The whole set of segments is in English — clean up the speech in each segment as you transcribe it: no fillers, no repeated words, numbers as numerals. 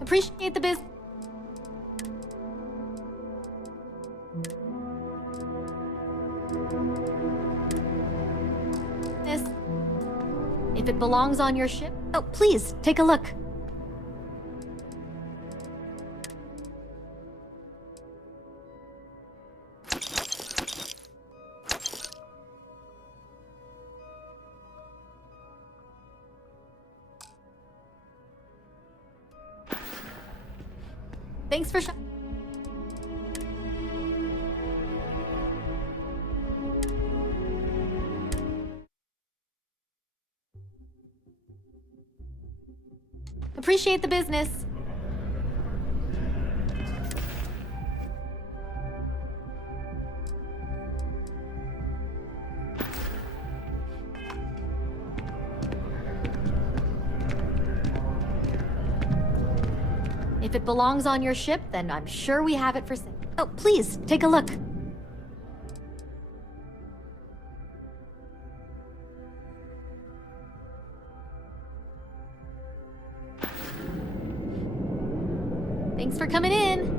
Appreciate the business. If it belongs on your ship, oh, please, take a look. Thanks for Appreciate the business. If it belongs on your ship, then I'm sure we have it for sale. Oh, please, take a look. Thanks for coming in.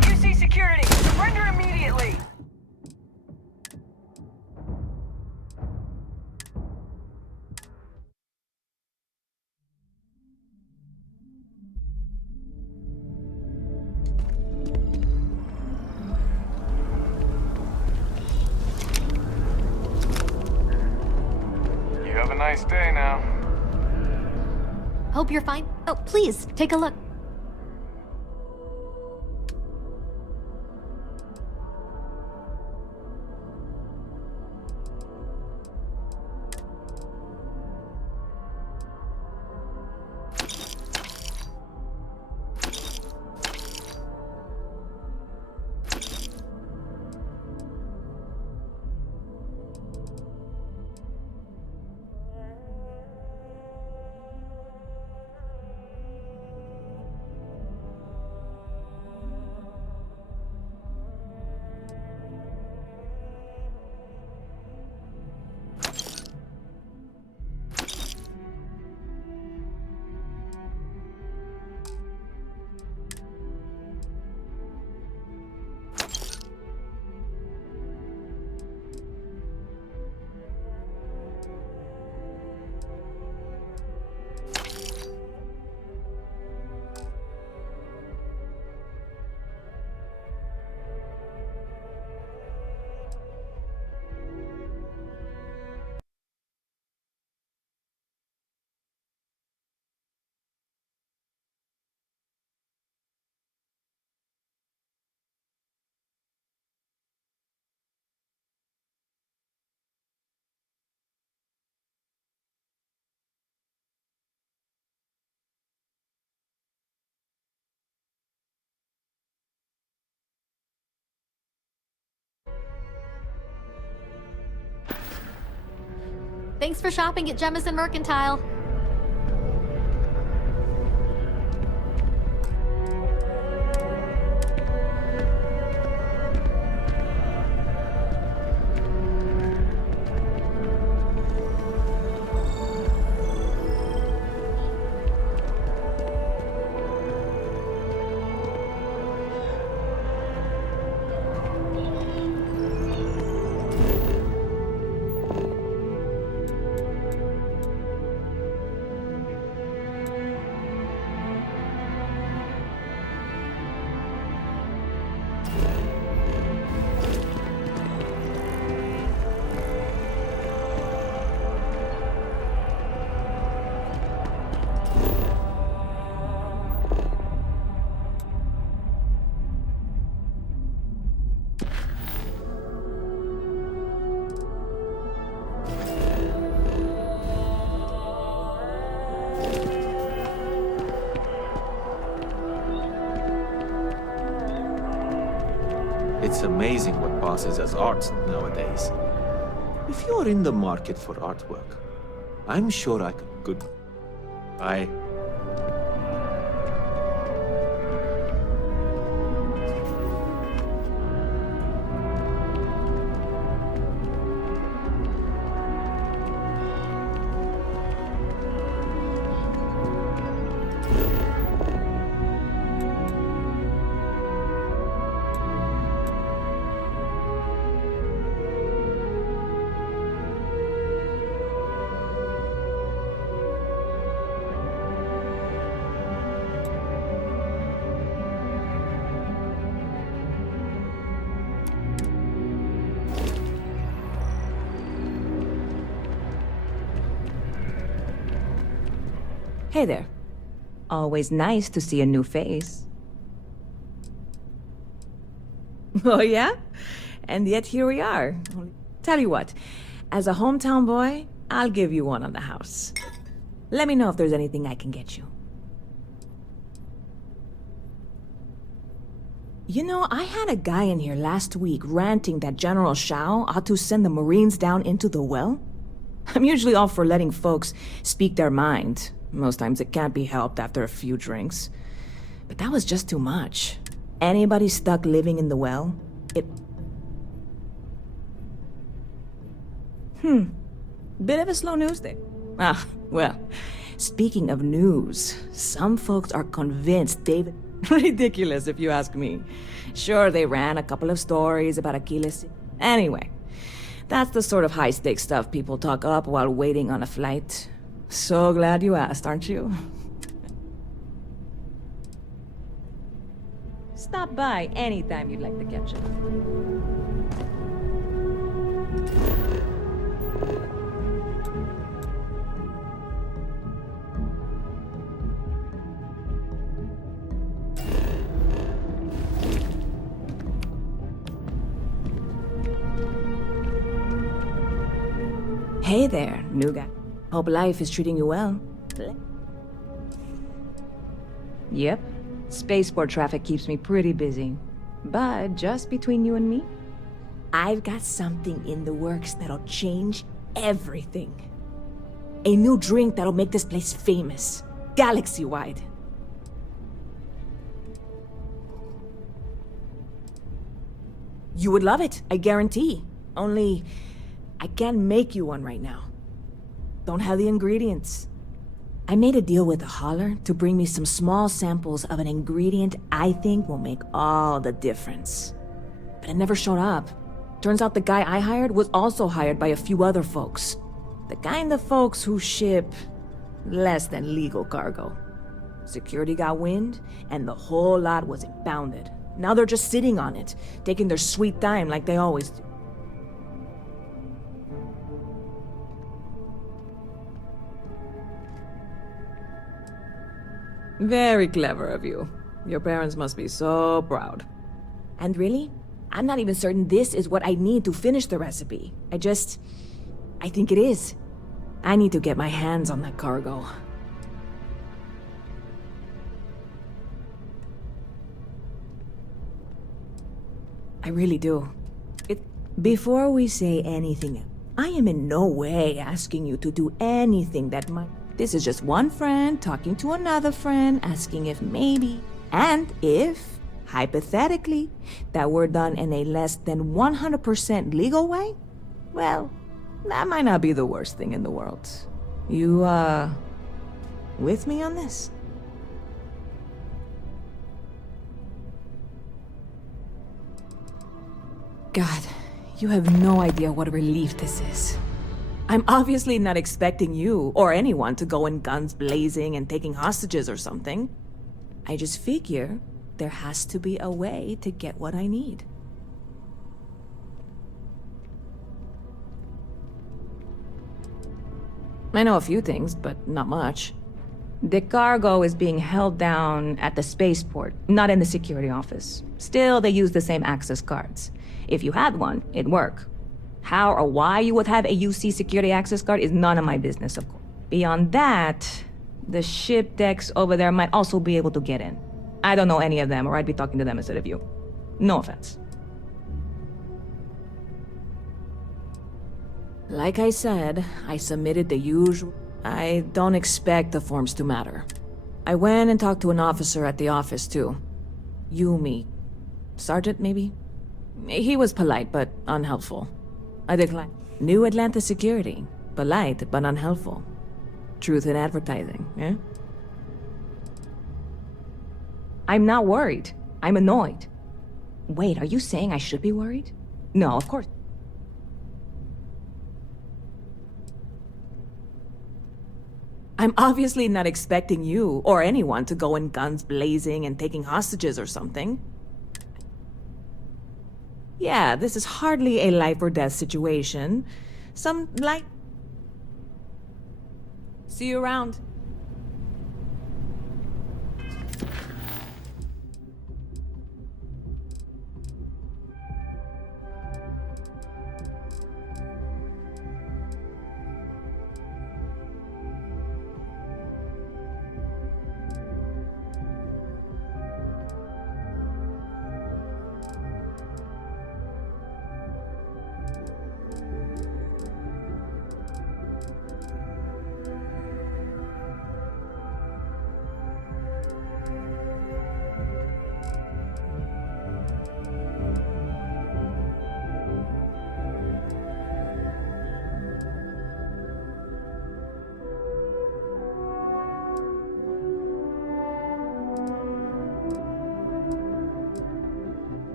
QC security, surrender immediately. Have a nice day now. Hope you're fine. Oh, please, take a look. Thanks for shopping at Jemison Mercantile. It's amazing what passes as art nowadays. If you're in the market for artwork, I'm sure I could. Good. Bye. Hey there. Always nice to see a new face. Oh yeah? And yet here we are. Tell you what, as a hometown boy, I'll give you one on the house. Let me know if there's anything I can get you. You know, I had a guy in here last week ranting that General Shao ought to send the Marines down into the well. I'm usually all for letting folks speak their mind. Most times it can't be helped after a few drinks. But that was just too much. Anybody stuck living in the well, Bit of a slow news day. Ah, well, speaking of news, some folks are convinced David... Ridiculous, if you ask me. Sure, they ran a couple of stories about Achilles. Anyway, that's the sort of high-stakes stuff people talk up while waiting on a flight. So glad you asked, aren't you? Stop by anytime you'd like to catch up. Hey there, new guy. Hope life is treating you well. Yep. Spaceport traffic keeps me pretty busy. But just between you and me, I've got something in the works that'll change everything. A new drink that'll make this place famous, galaxy-wide. You would love it, I guarantee. Only, I can't make you one right now. Don't have the ingredients. I made a deal with a hauler to bring me some small samples of an ingredient I think will make all the difference. But it never showed up. Turns out the guy I hired was also hired by a few other folks. The kind of folks who ship less than legal cargo. Security got wind, and the whole lot was impounded. Now they're just sitting on it, taking their sweet time like they always do. Very clever of you. Your parents must be so proud. And really, I'm not even certain this is what I need to finish the recipe. I think it is. I need to get my hands on that cargo. I really do. Before we say anything, I am in no way asking you to do anything that might... This is just one friend talking to another friend, asking if maybe, and if, hypothetically, that were done in a less than 100% legal way, well, that might not be the worst thing in the world. You, with me on this? God, you have no idea what a relief this is. I'm obviously not expecting you or anyone to go in guns blazing and taking hostages or something. I just figure there has to be a way to get what I need. I know a few things, but not much. The cargo is being held down at the spaceport, not in the security office. Still, they use the same access cards. If you had one, it'd work. How or why you would have a UC security access card is none of my business, of course. Beyond that, the ship decks over there might also be able to get in. I don't know any of them, or I'd be talking to them instead of you. No offense. Like I said, I submitted the usual. I don't expect the forms to matter. I went and talked to an officer at the office, too. Yumi. Sergeant, maybe? He was polite, but unhelpful. I declined. New Atlanta security. Polite, but unhelpful. Truth in advertising, eh? I'm not worried. I'm annoyed. Wait, are you saying I should be worried? No, of course. I'm obviously not expecting you or anyone to go in guns blazing and taking hostages or something. Yeah, this is hardly a life or death situation. Some light. See you around.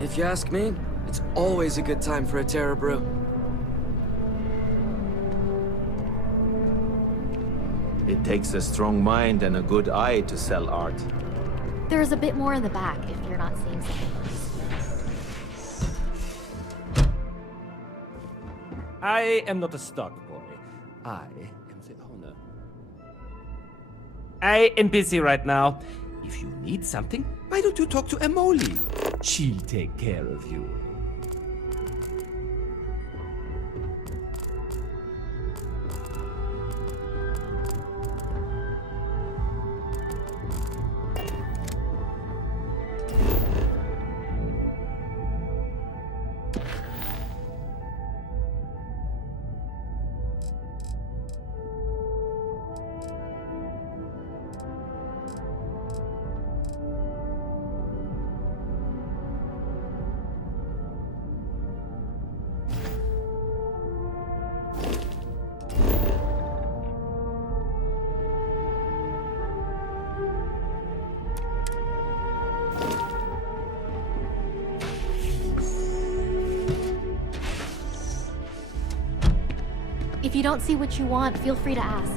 If you ask me, it's always a good time for a Terra Brew. It takes a strong mind and a good eye to sell art. There's a bit more in the back if you're not seeing something else. I am not a stock boy. I am the owner. I am busy right now. If you need something, why don't you talk to Emoli? She'll take care of you. If you don't see what you want, feel free to ask.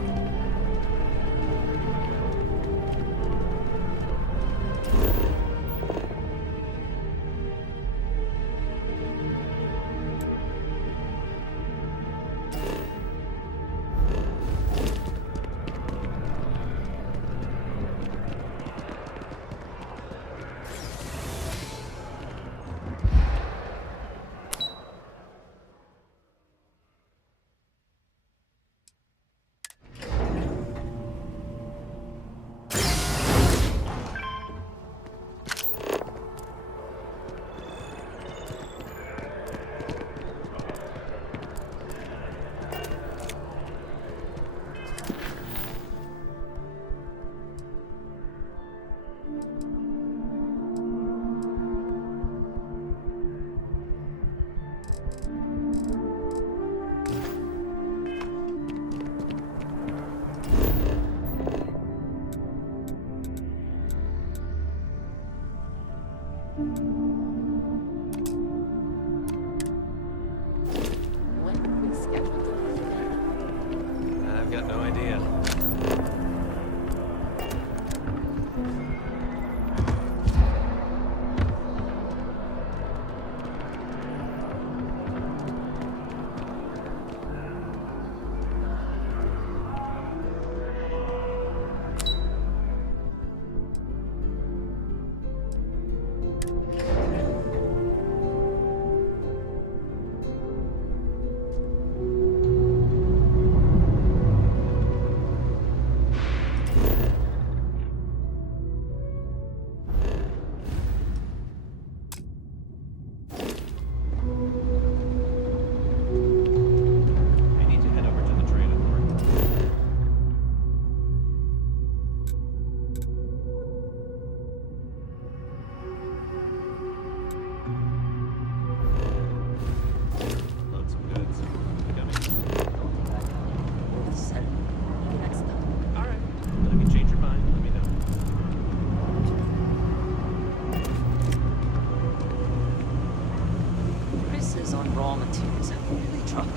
prices on raw materials have really dropped.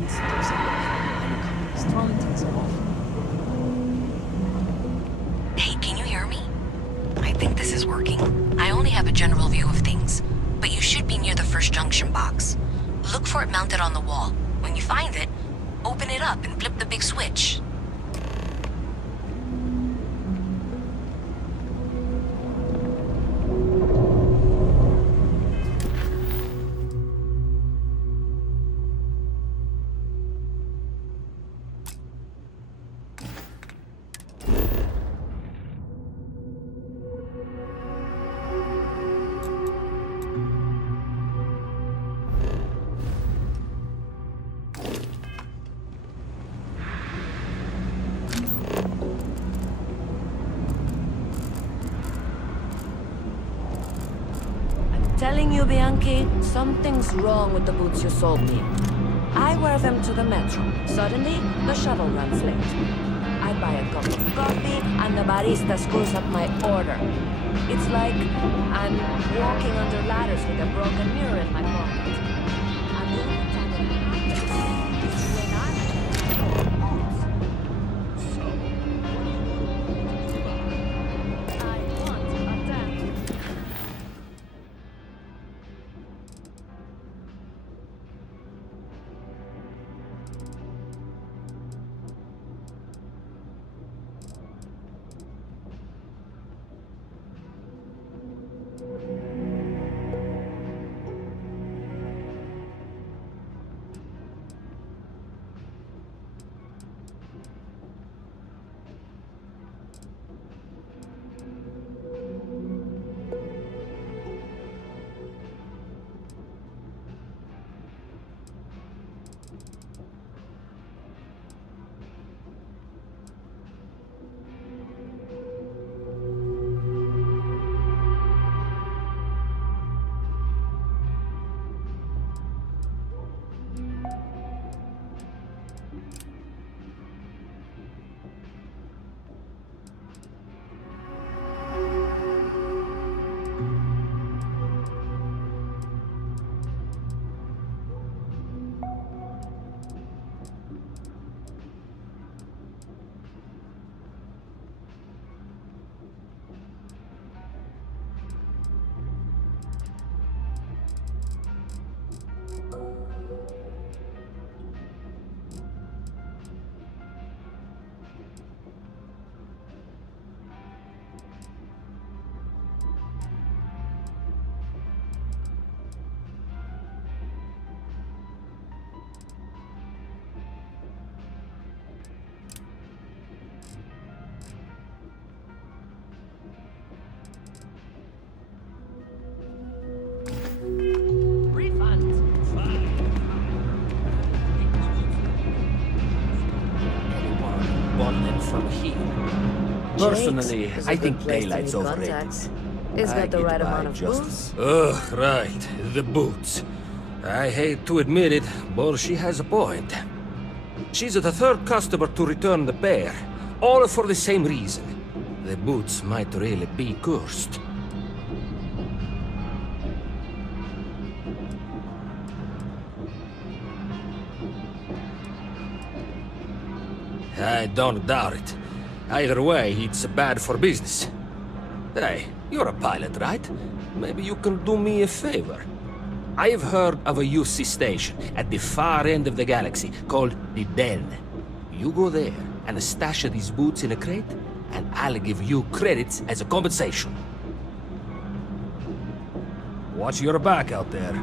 Those mining companies throwing things off. Hey, can you hear me? I think this is working. I only have a general view of things, but you should be near the first junction box. Look for it mounted on the wall. When you find it, open it up and flip the big switch. Telling you, Bianchi, something's wrong with the boots you sold me. I wear them to the metro. Suddenly, the shuttle runs late. I buy a cup of coffee, and the barista screws up my order. It's like I'm walking under ladders with a broken mirror in my pocket. And the only time it happens is when I'm I want a damn. From here. Personally, Jake's is a I good think place to daylight's meet overrated. contacts. It's I got the get right by amount of just booze. Ugh, right. The boots. I hate to admit it, but she has a point. She's the third customer to return the pair, all for the same reason. The boots might really be cursed. I don't doubt it. Either way, it's bad for business. Hey, you're a pilot, right? Maybe you can do me a favor. I've heard of a UC station at the far end of the galaxy called the Den. You go there and stash these boots in a crate, and I'll give you credits as a compensation. Watch your back out there.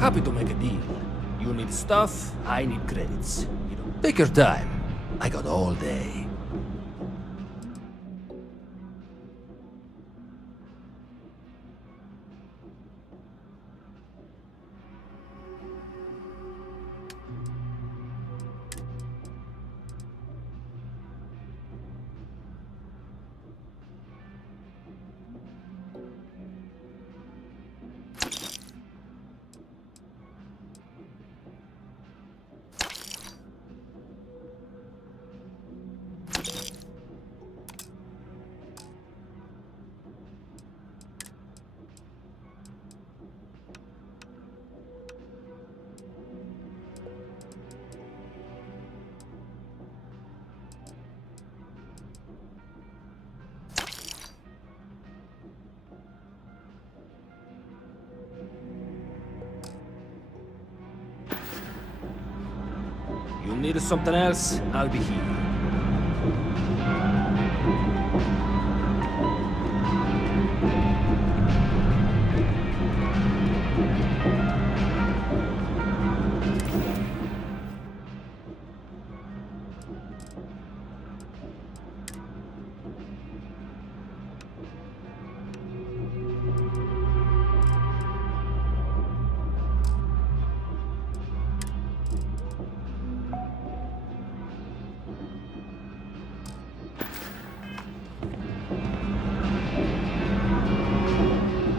Happy to make a deal. You need stuff, I need credits. You know, take your time. I got all day. You need something else? I'll be here.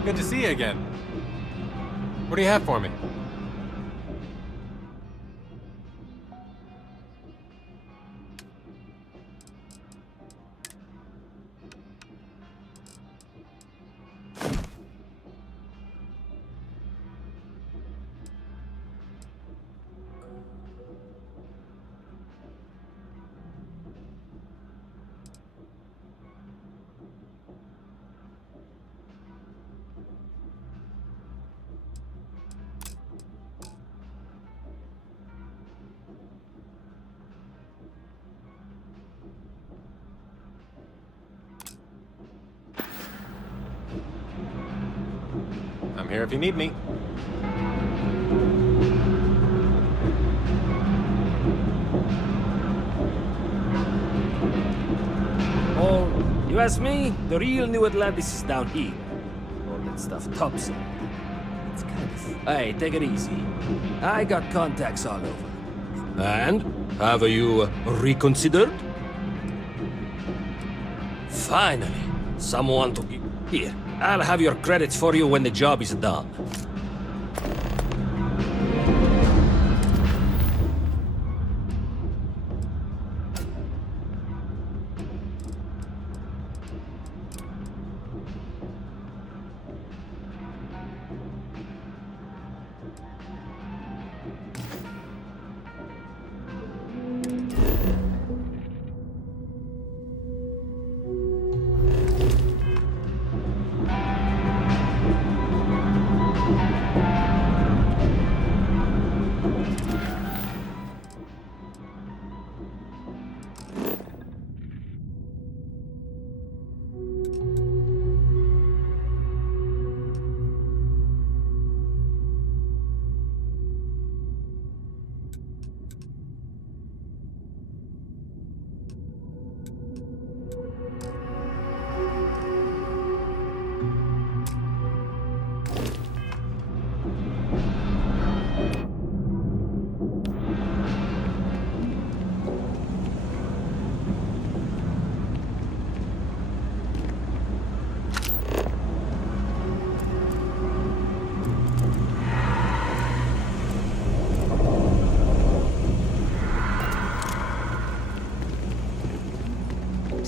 Good to see you again. What do you have for me? I'm here if you need me. Oh, you ask me? The real New Atlantis is down here. All that stuff topside. It's kind of... Hey, take it easy. I got contacts all over. And? Have you reconsidered? Finally, someone to... Here, I'll have your credits for you when the job is done.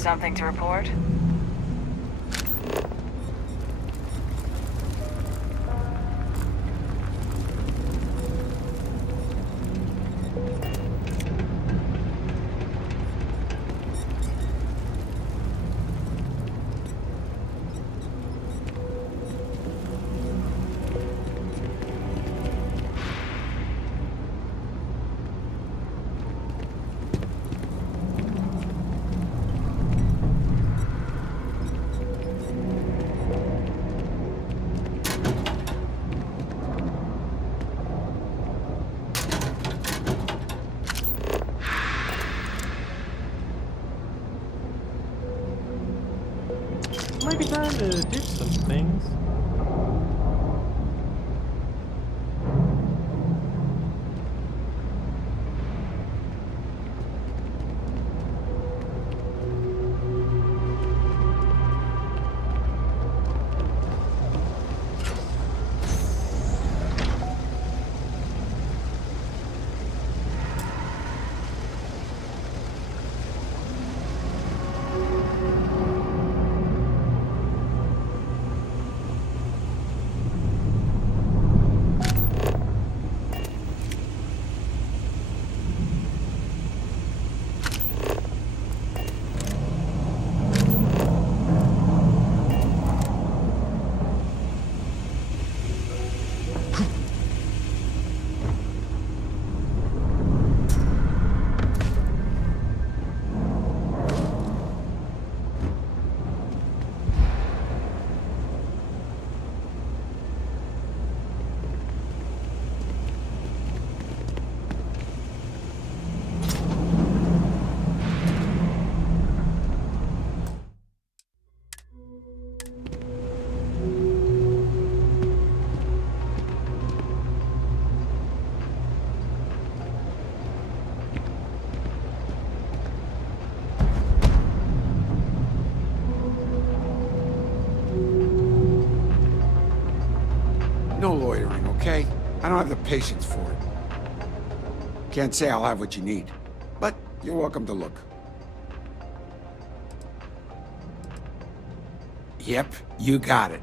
Something to report? Might be time to ditch some things. No loitering, okay? I don't have the patience for it. Can't say I'll have what you need, but you're welcome to look. Yep, you got it.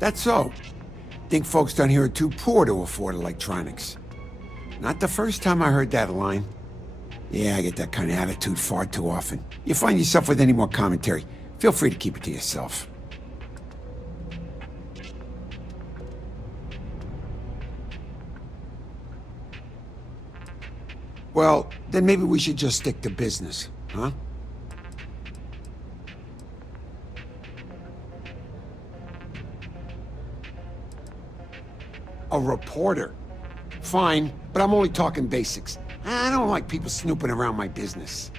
That's so. Think folks down here are too poor to afford electronics. Not the first time I heard that line. Yeah, I get that kind of attitude far too often. You find yourself with any more commentary, feel free to keep it to yourself. Well, then maybe we should just stick to business, huh? A reporter. Fine, but I'm only talking basics. I don't like people snooping around my business.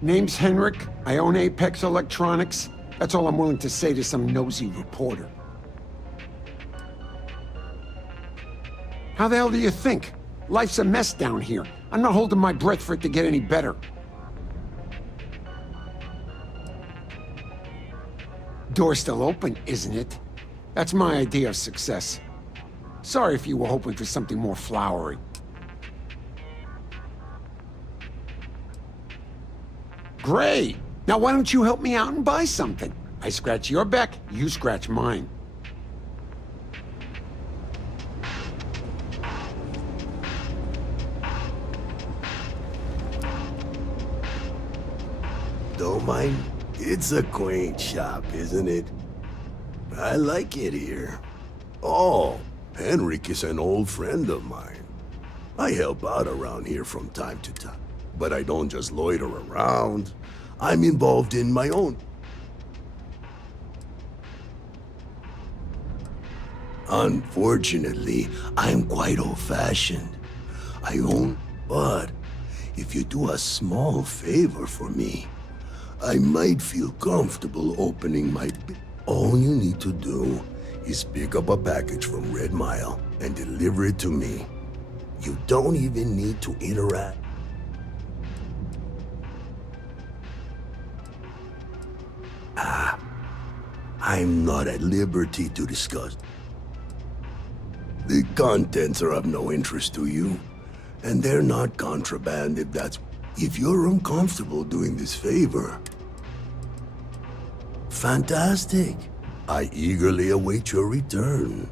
Name's Henrik. I own Apex Electronics. That's all I'm willing to say to some nosy reporter. How the hell do you think? Life's a mess down here. I'm not holding my breath for it to get any better. Door's still open, isn't it? That's my idea of success. Sorry if you were hoping for something more flowery. Great! Now why don't you help me out and buy something? I scratch your back, you scratch mine. Don't mind? It's a quaint shop, isn't it? I like it here. Oh, Henrik is an old friend of mine. I help out around here from time to time. But I don't just loiter around. I'm involved in my own. Unfortunately, I'm quite old-fashioned. I own, but if you do a small favor for me, I might feel comfortable opening my... All you need to do is pick up a package from Red Mile and deliver it to me. You don't even need to interact. I'm not at liberty to discuss. The contents are of no interest to you, and they're not contraband if that's... If you're uncomfortable doing this favor, fantastic. I eagerly await your return.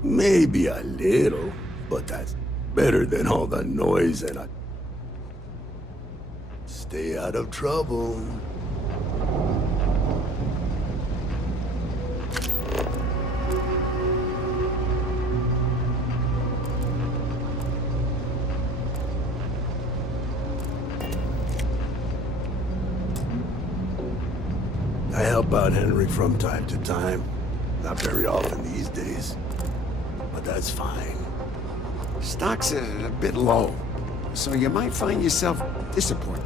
Maybe a little, but that's better than all the noise and I... Stay out of trouble. I help out Henry from time to time. Not very often these days. But that's fine. Stock's a bit low, so you might find yourself disappointed.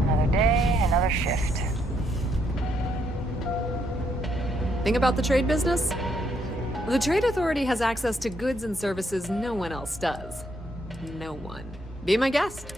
Another day, another shift. Thing about the trade business? The Trade Authority has access to goods and services no one else does. No one. Be my guest.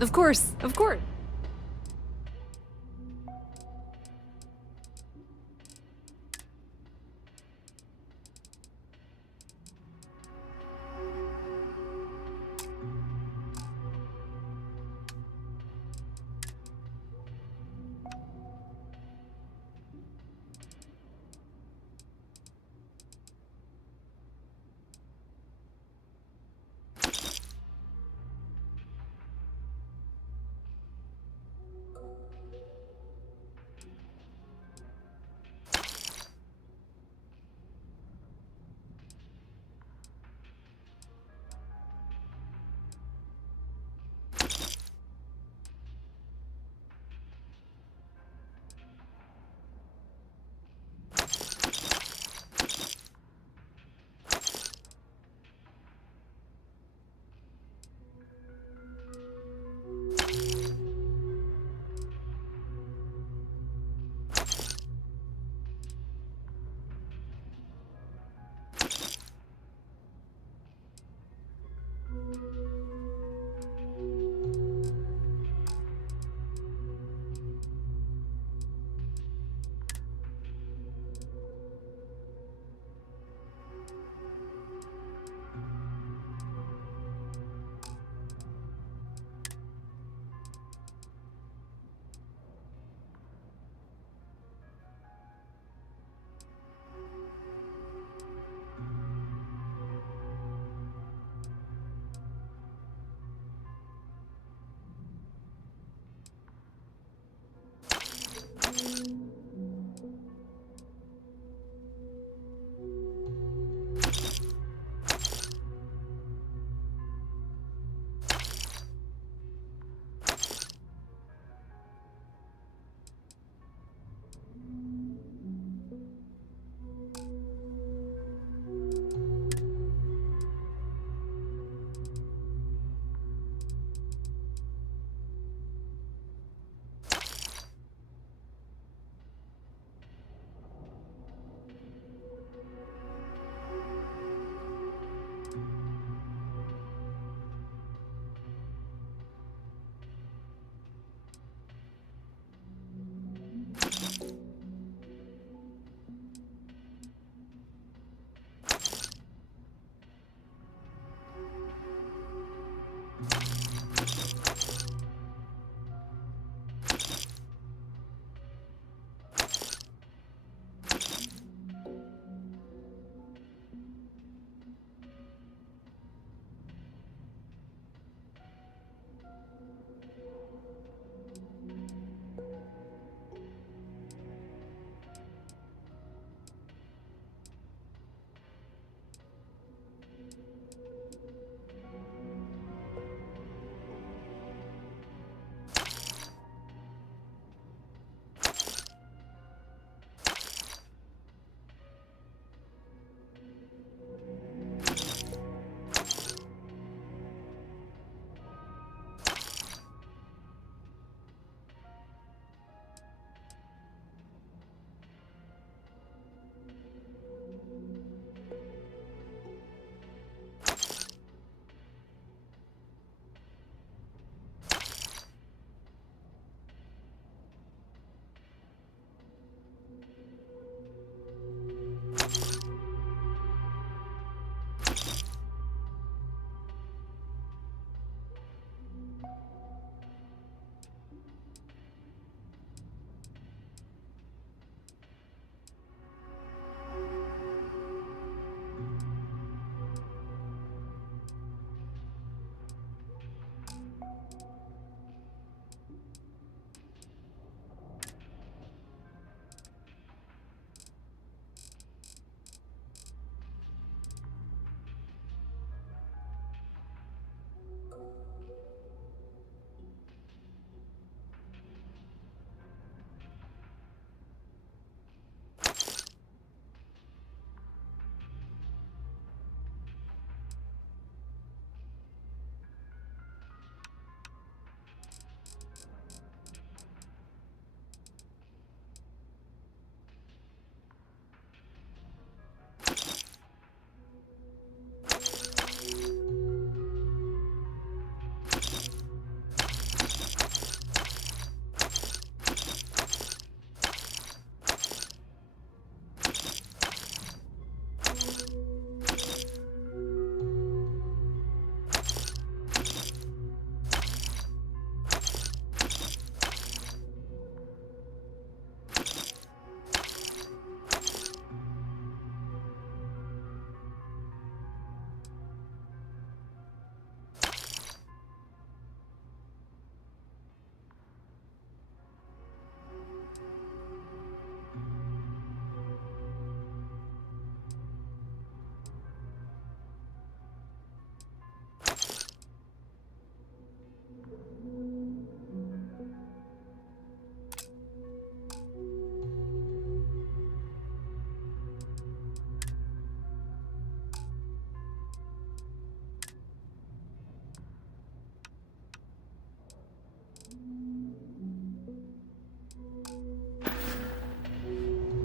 Of course, of course.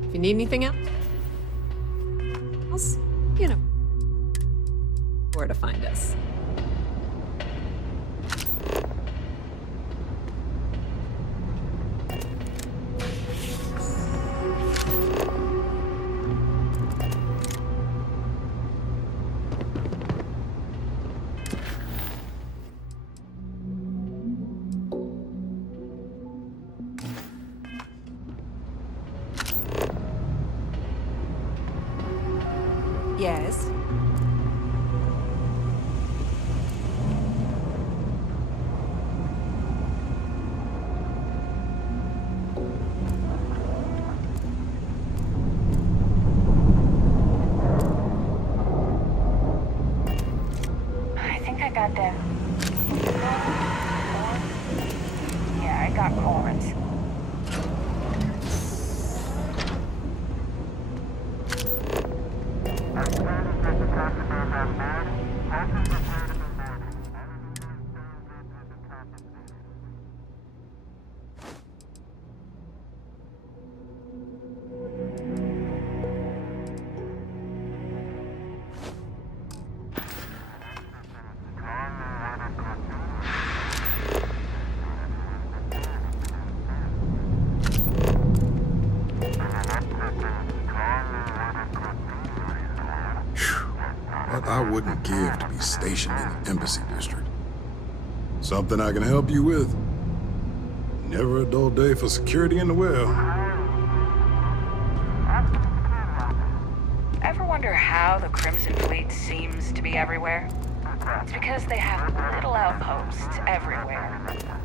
If you need anything else, you know where to find us. Yes. I think I got them. Yeah, I got corns. What I wouldn't give to be stationed in the Embassy District. Something I can help you with. Never a dull day for security in the well. Ever wonder how the Crimson Fleet seems to be everywhere? It's because they have little outposts everywhere.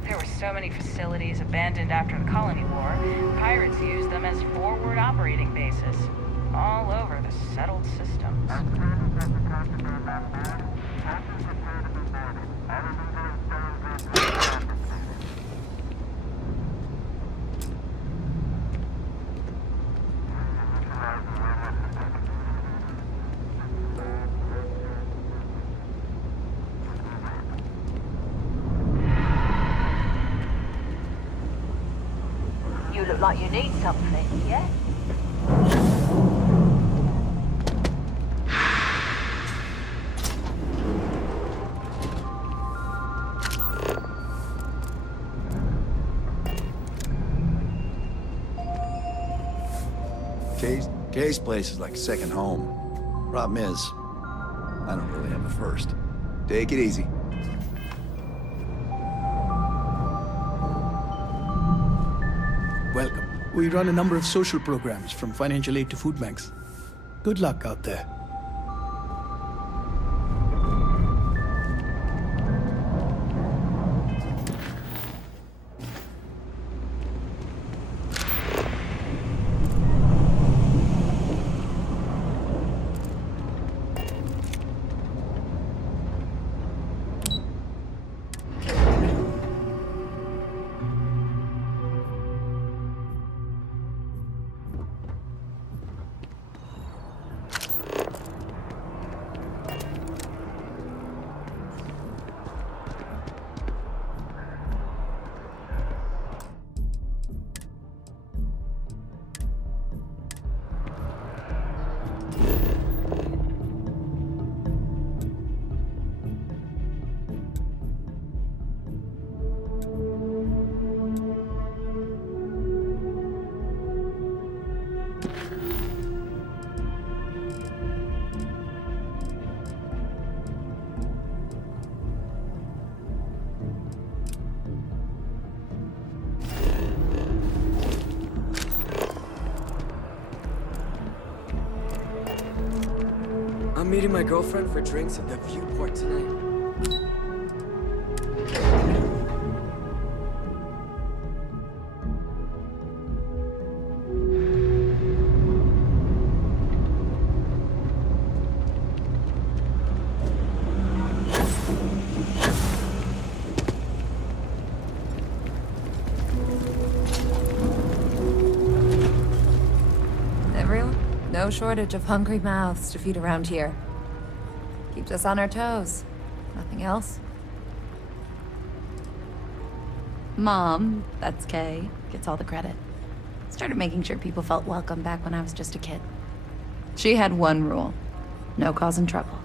There were so many facilities abandoned after the Colony War, pirates used them as forward operating bases, all over the settled systems. You look like you need something, yeah? Kay's place is like second home. Problem is, I don't really have a first. Take it easy. Welcome. We run a number of social programs, from financial aid to food banks. Good luck out there. I'm meeting my girlfriend for drinks at the Viewport tonight. Everyone? No shortage of hungry mouths to feed around here. Keeps us on our toes. Nothing else. Mom, that's Kay, gets all the credit. Started making sure people felt welcome back when I was just a kid. She had one rule. No causing trouble.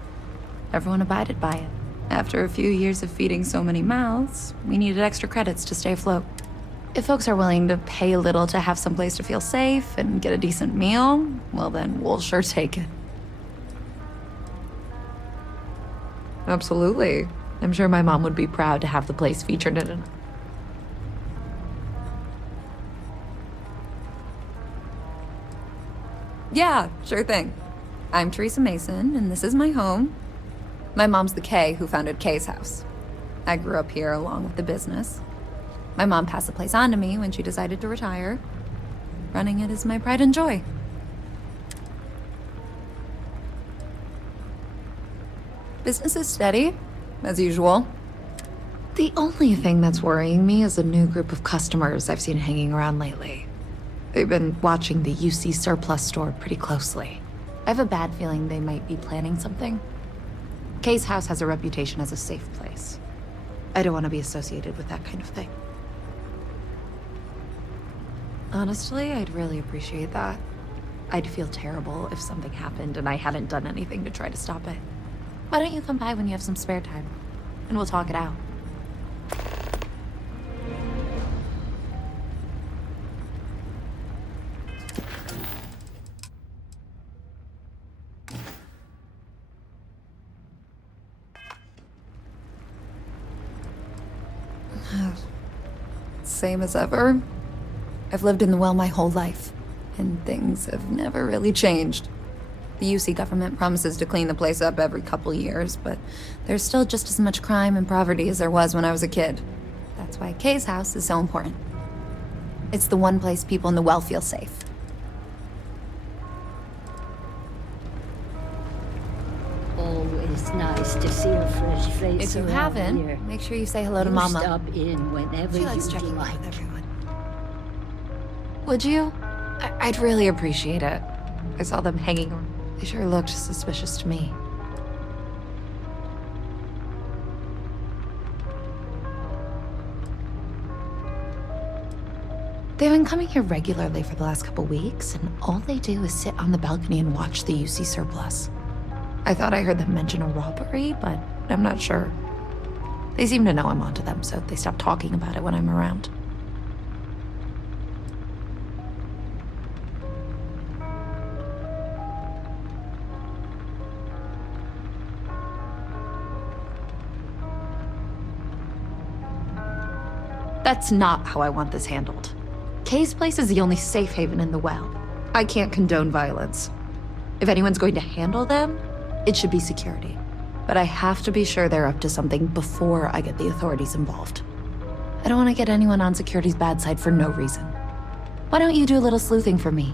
Everyone abided by it. After a few years of feeding so many mouths, we needed extra credits to stay afloat. If folks are willing to pay a little to have someplace to feel safe and get a decent meal, well then, we'll sure take it. Absolutely. I'm sure my mom would be proud to have the place featured in it. Yeah, sure thing. I'm Teresa Mason, and this is my home. My mom's the Kay who founded Kay's house. I grew up here along with the business. My mom passed the place on to me when she decided to retire. Running it is my pride and joy. Business is steady, as usual. The only thing that's worrying me is a new group of customers I've seen hanging around lately. They've been watching the UC surplus store pretty closely. I have a bad feeling they might be planning something. Kay's house has a reputation as a safe place. I don't want to be associated with that kind of thing. Honestly, I'd really appreciate that. I'd feel terrible if something happened and I hadn't done anything to try to stop it. Why don't you come by when you have some spare time? And we'll talk it out. Same as ever. I've lived in the well my whole life, and things have never really changed. The UC government promises to clean the place up every couple years, but there's still just as much crime and poverty as there was when I was a kid. That's why Kay's house is so important. It's the one place people in the well feel safe. Always nice to see a fresh face. If you around haven't, here. make sure you say hello to You Mama. Stop in whenever She likes you checking in like. with everyone. Would you? I'd really appreciate it. I saw them hanging around. They sure looked suspicious to me. They've been coming here regularly for the last couple weeks, and all they do is sit on the balcony and watch the UC surplus. I thought I heard them mention a robbery, but I'm not sure. They seem to know I'm onto them, so they stop talking about it when I'm around. That's not how I want this handled. Kay's place is the only safe haven in the well. I can't condone violence. If anyone's going to handle them, it should be security. But I have to be sure they're up to something before I get the authorities involved. I don't want to get anyone on security's bad side for no reason. Why don't you do a little sleuthing for me?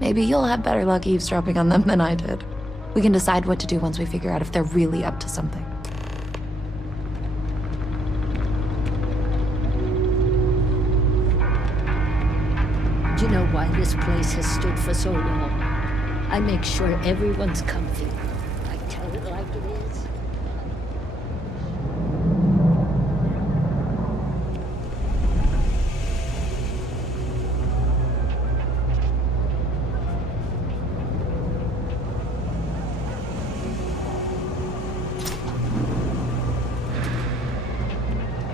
Maybe you'll have better luck eavesdropping on them than I did. We can decide what to do once we figure out if they're really up to something. Do you know why this place has stood for so long? I make sure everyone's comfy. I tell it like it is.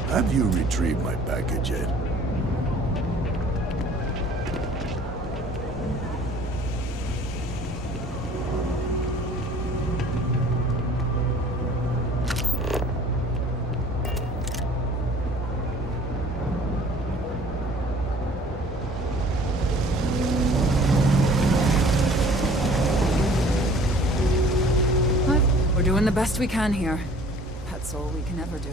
Have you retrieved my package yet? We're doing the best we can here. That's all we can ever do.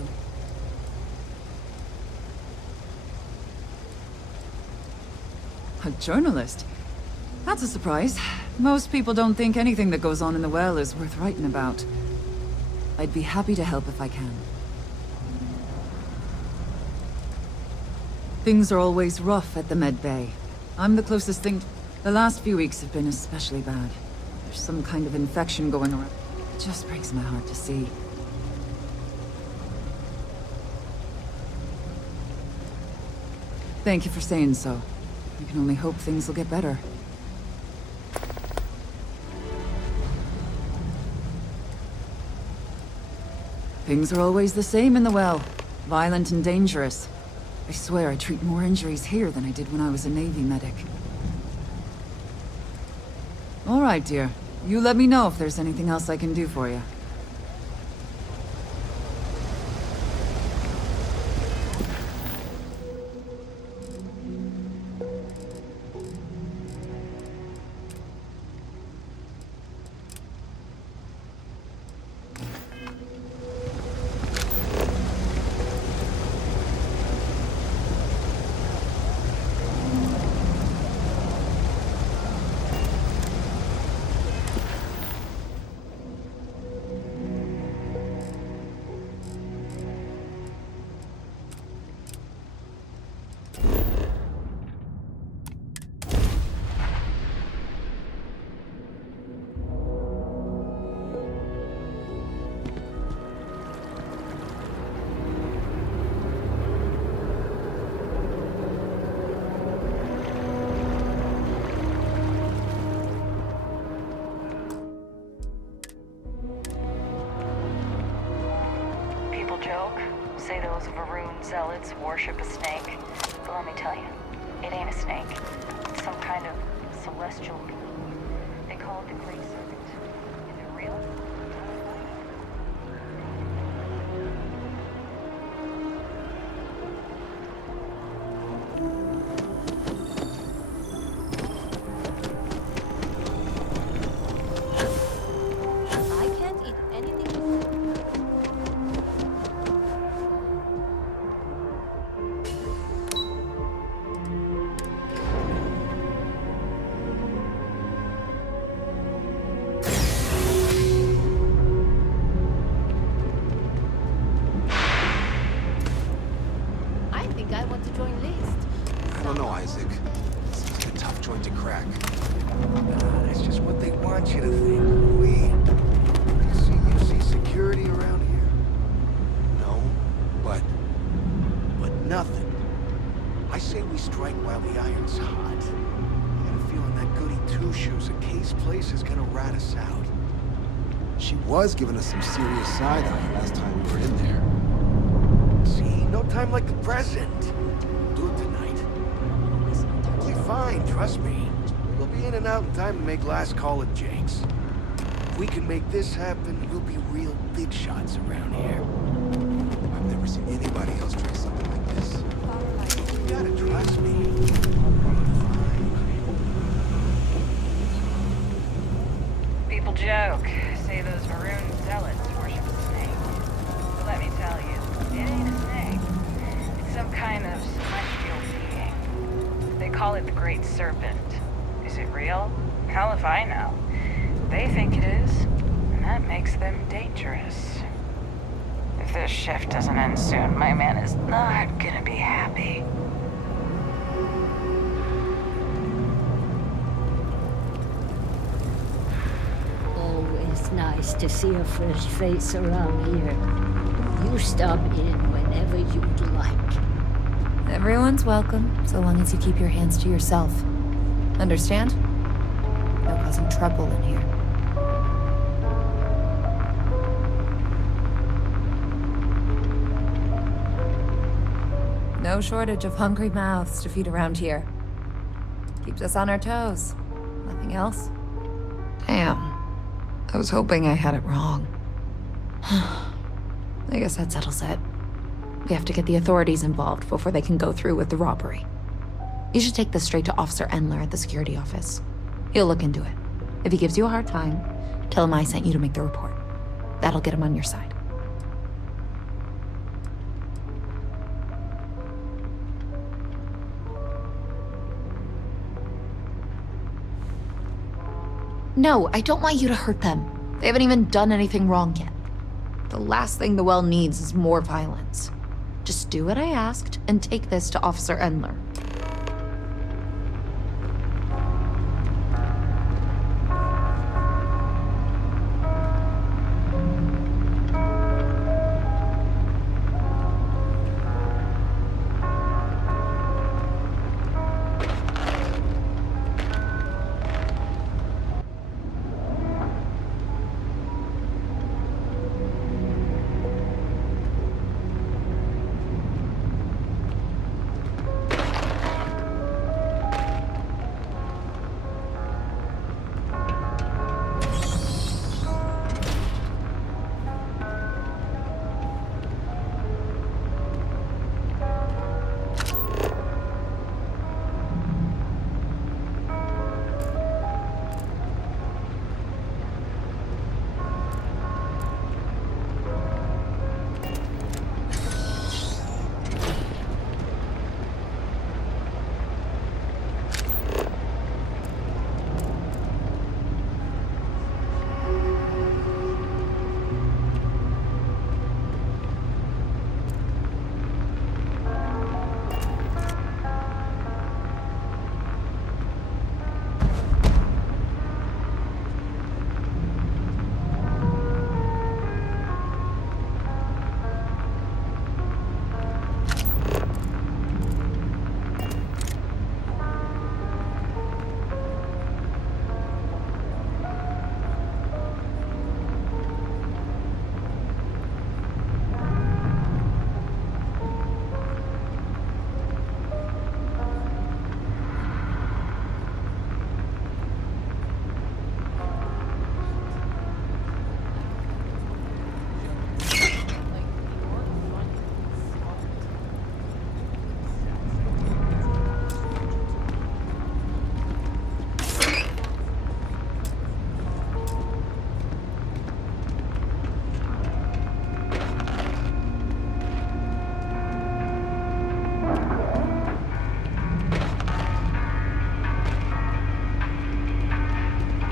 A journalist? That's a surprise. Most people don't think anything that goes on in the well is worth writing about. I'd be happy to help if I can. Things are always rough at the Med Bay. I'm the closest thing. The last few weeks have been especially bad. There's some kind of infection going around. It just breaks my heart to see. Thank you for saying so. I can only hope things will get better. Things are always the same in the well. Violent and dangerous. I swear I treat more injuries here than I did when I was a Navy medic. All right, dear. You let me know if there's anything else I can do for you. Joke, say those Varun zealots worship a snake, but let me tell you, it ain't a snake. It's some kind of celestial being. They call it the Great Serpent. Is it real? I can't eat anything. I think I want to join List. I don't know, Isaac. Seems like a tough joint to crack. That's just what they want you to think, Louis. You see security around here? No, but nothing. I say we strike while the iron's hot. I got a feeling that goody two-shoes at Kay's place is gonna rat us out. She was giving us some serious side-eye last time we were in there. See, no time like the present. Do it tonight. It'll be fine, trust me. We'll be in and out in time to make last call at Jake's. If we can make this happen, we'll be real big shots around here. I've never seen anybody else try something like this. You gotta trust me. People joke, say those maroon zealots worship a snake. But let me tell you, it ain't a snake. It's some kind of celestial being. They call it the Great Serpent. Is it real? Hell if I know. They think it is, and that makes them dangerous. If this shift doesn't end soon, my man is not gonna be happy. Always nice to see a fresh face around here. You stop in whenever you'd like. Everyone's welcome, so long as you keep your hands to yourself. Understand? No causing trouble in here. No shortage of hungry mouths to feed around here. Keeps us on our toes. Nothing else? Damn. I was hoping I had it wrong. I guess that settles it. We have to get the authorities involved before they can go through with the robbery. You should take this straight to Officer Endler at the security office. He'll look into it. If he gives you a hard time, tell him I sent you to make the report. That'll get him on your side. No, I don't want you to hurt them. They haven't even done anything wrong yet. The last thing the well needs is more violence. Just do what I asked and take this to Officer Endler.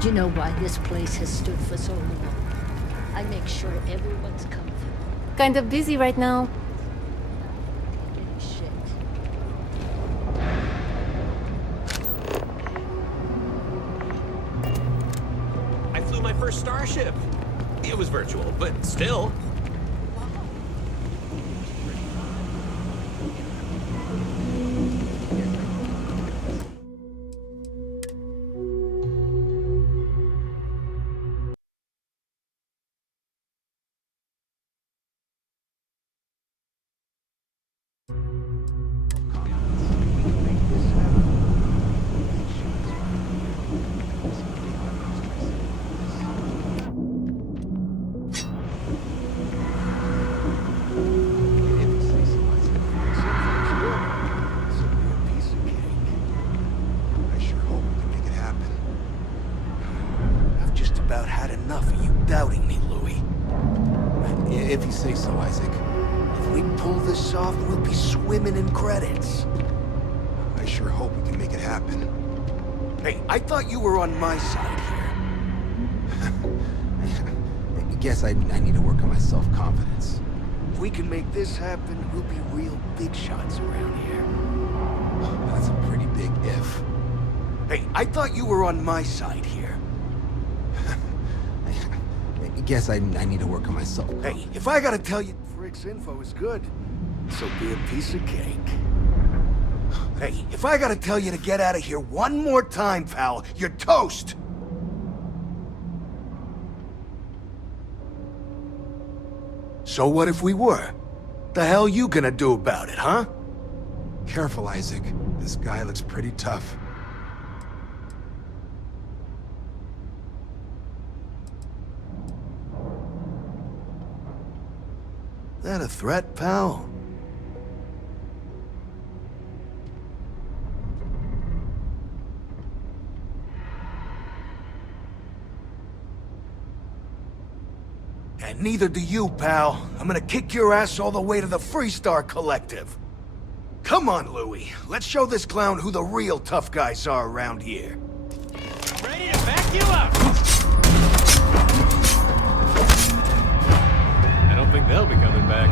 You know why this place has stood for so long. I make sure everyone's comfortable. Kind of busy right now. Shit. I flew my first Starship. It was virtual, but still. About had enough of you doubting me, Louis. If you say so, Isaac. If we pull this off, we'll be swimming in credits. I sure hope we can make it happen. Hey, I thought you were on my side here. I guess I need to work on my self-confidence. If we can make this happen, we'll be real big shots around here. That's a pretty big if. Hey, I thought you were on my side here. I guess I need to work on myself. Hey, if I gotta tell you Frick's info is good, so be a piece of cake. Hey, if I gotta tell you to get out of here one more time, pal, you're toast! So what if we were? The hell you gonna do about it, huh? Careful, Isaac. This guy looks pretty tough. That a threat, pal? And neither do you, pal. I'm gonna kick your ass all the way to the Freestar Collective. Come on, Louis. Let's show this clown who the real tough guys are around here. Ready to back you up! I don't think they'll be coming back.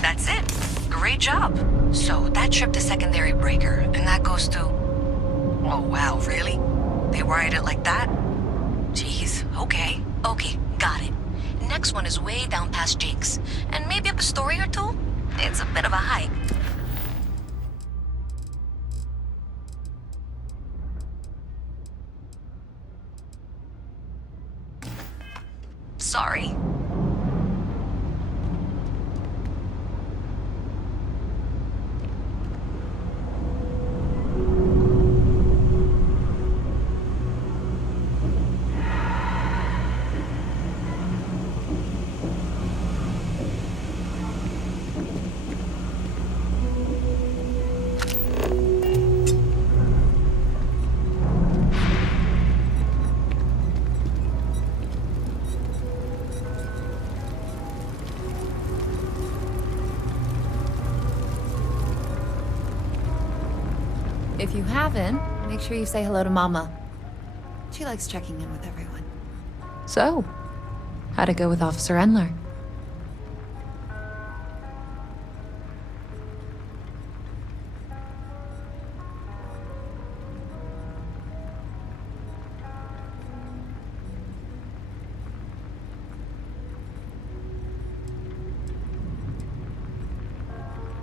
That's it. Great job. So that trip to Secondary Breaker, and that goes to... Oh wow, really? They wired it like that? Jeez, okay. Okay, got it. Next one is way down past Jake's. And maybe up a story or two? It's a bit of a hike. Sorry. If you haven't, make sure you say hello to Mama. She likes checking in with everyone. So, how'd it go with Officer Endler?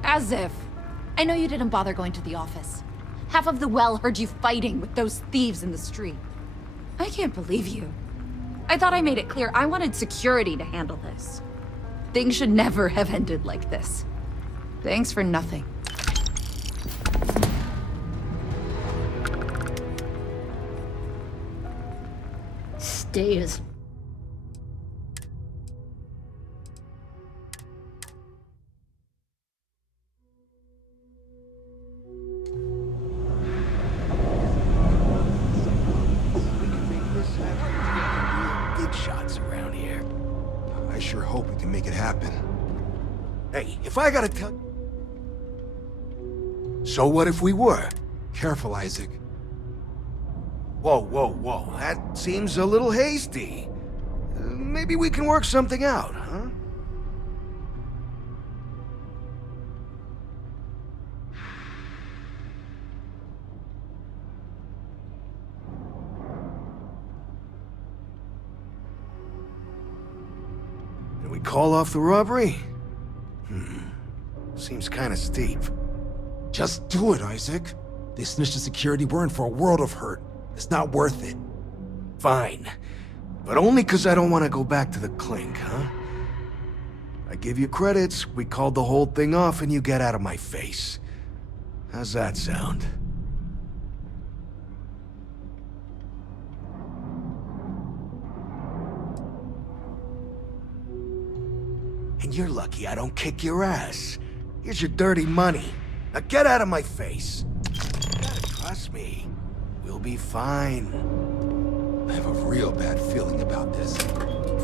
As if. I know you didn't bother going to the office. Half of the well heard you fighting with those thieves in the street. I can't believe you. I thought I made it clear I wanted security to handle this. Things should never have ended like this. Thanks for nothing. Stay as... around here. I sure hope we can make it happen. Hey, if I gotta tell... So what if we were? Careful, Isaac. Whoa, whoa, whoa. That seems a little hasty. Maybe we can work something out, huh? Can we call off the robbery? Seems kind of steep. Just do it, Isaac. They snitched the security we're in for a world of hurt. It's not worth it. Fine. But only because I don't want to go back to the clink, huh? I give you credits, we called the whole thing off and you get out of my face. How's that sound? And you're lucky I don't kick your ass. Here's your dirty money. Now get out of my face. You gotta trust me. We'll be fine. I have a real bad feeling about this.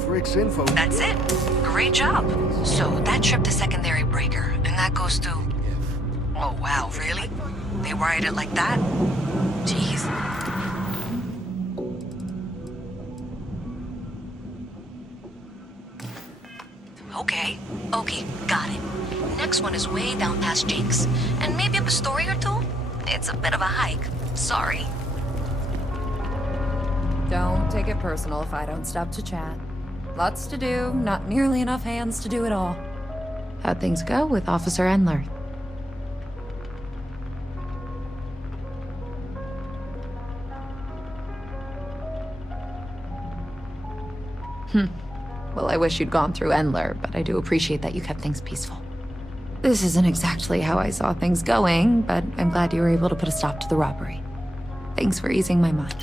Frick's info. That's it. Great job. So that tripped the secondary breaker, and that goes to... Oh, wow, really? They wired it like that? Jeez. Okay, got it. Next one is way down past Jake's. And maybe up a story or two? It's a bit of a hike. Sorry. Don't take it personal if I don't stop to chat. Lots to do, not nearly enough hands to do it all. How'd things go with Officer Endler? Well, I wish you'd gone through Endler, but I do appreciate that you kept things peaceful. This isn't exactly how I saw things going, but I'm glad you were able to put a stop to the robbery. Thanks for easing my mind.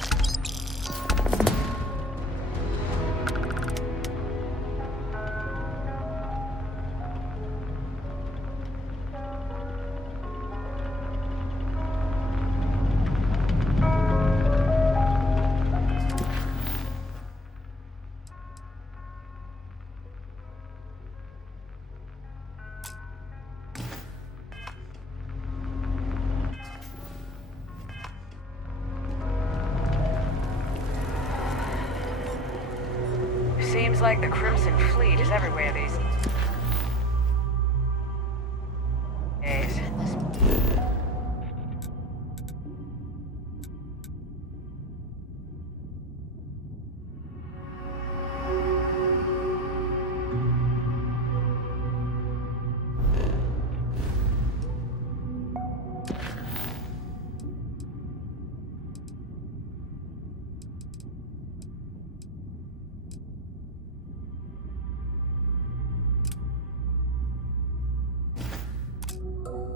Seems like the Crimson Fleet is everywhere these days.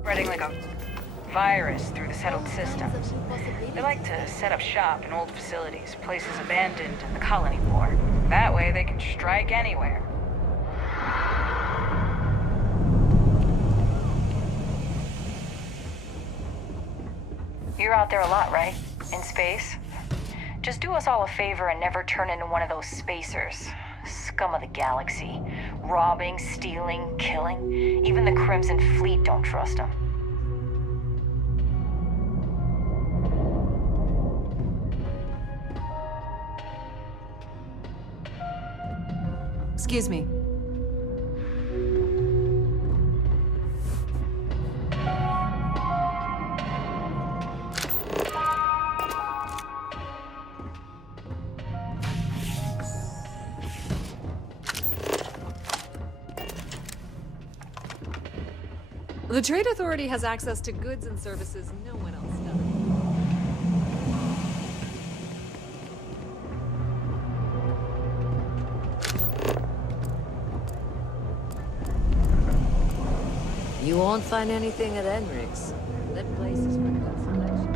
Spreading like a virus through the settled systems. They like to set up shop in old facilities, places abandoned in the colony war. That way they can strike anywhere. You're out there a lot, right? In space? Just do us all a favor and never turn into one of those spacers. Scum of the galaxy. Robbing, stealing, killing. Even the Crimson Fleet don't trust them. Excuse me. The Trade Authority has access to goods and services no one else does. You won't find anything at Enric's. That place is for good for collection.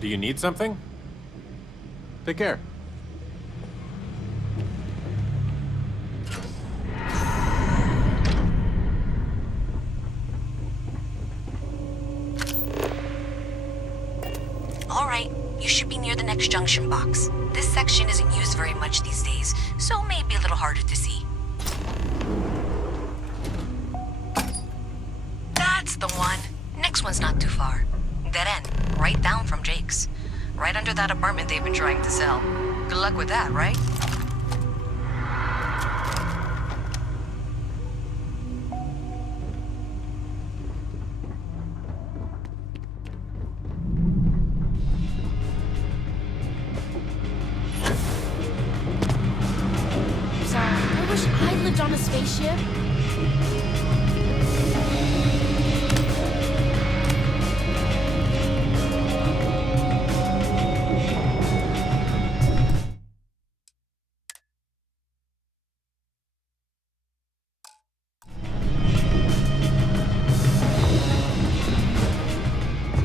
Do you need something? Take care. All right, you should be near the next junction box. This section isn't used very much these days, so may be a little harder to see. That's the one. Next one's not too far. Dead end, right down from Jake's. Right under that apartment they've been trying to sell. Good luck with that, right? Sorry, I wish I lived on a spaceship.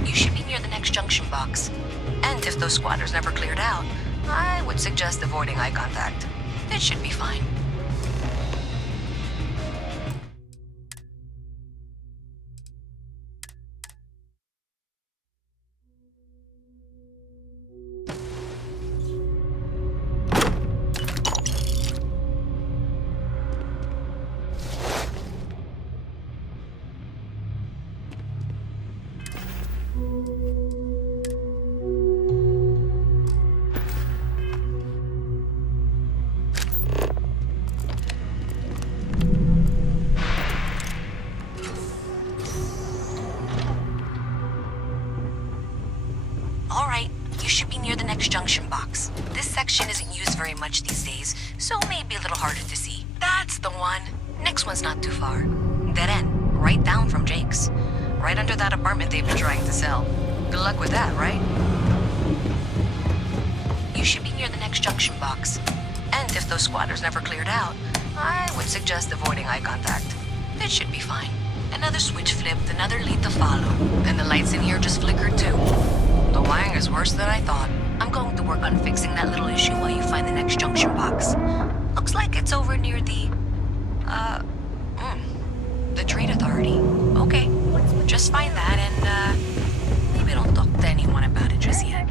You should be near the next junction box. And if those squatters never cleared out, I would suggest avoiding eye contact. It should be fine. All right, you should be near the next junction box. This section isn't used very much these days, so may be a little harder to see. That's the one. Next one's not too far. Dead end, right down from Jake's. Right under that apartment they've been trying to sell. Good luck with that, right? You should be near the next junction box. And if those squatters never cleared out, I would suggest avoiding eye contact. It should be fine. Another switch flipped, another lead to follow. And the lights in here just flickered too. The wiring is worse than I thought. I'm going to work on fixing that little issue while you find the next junction box. Looks like it's over near the Trade Authority. Okay, just find that and, maybe don't talk to anyone about it just yet.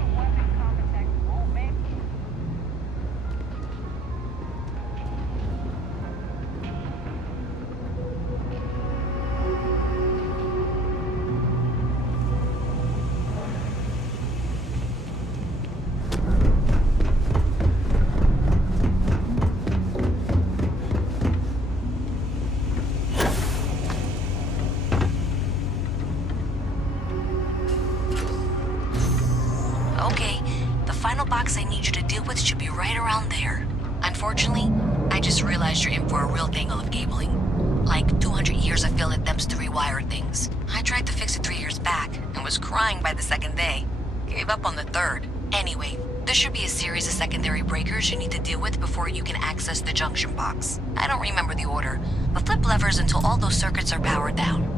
Okay, the final box I need you to deal with should be right around there. Unfortunately, I just realized you're in for a real tangle of cabling. Like 200 years of fill attempts to rewire things. I tried to fix it 3 years back, and was crying by the second day. Gave up on the third. Anyway, there should be a series of secondary breakers you need to deal with before you can access the junction box. I don't remember the order, but flip levers until all those circuits are powered down.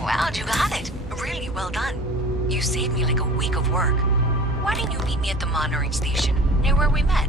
Wow, you got it. Really well done. You saved me like a week of work. Why didn't you meet me at the monitoring station, near where we met?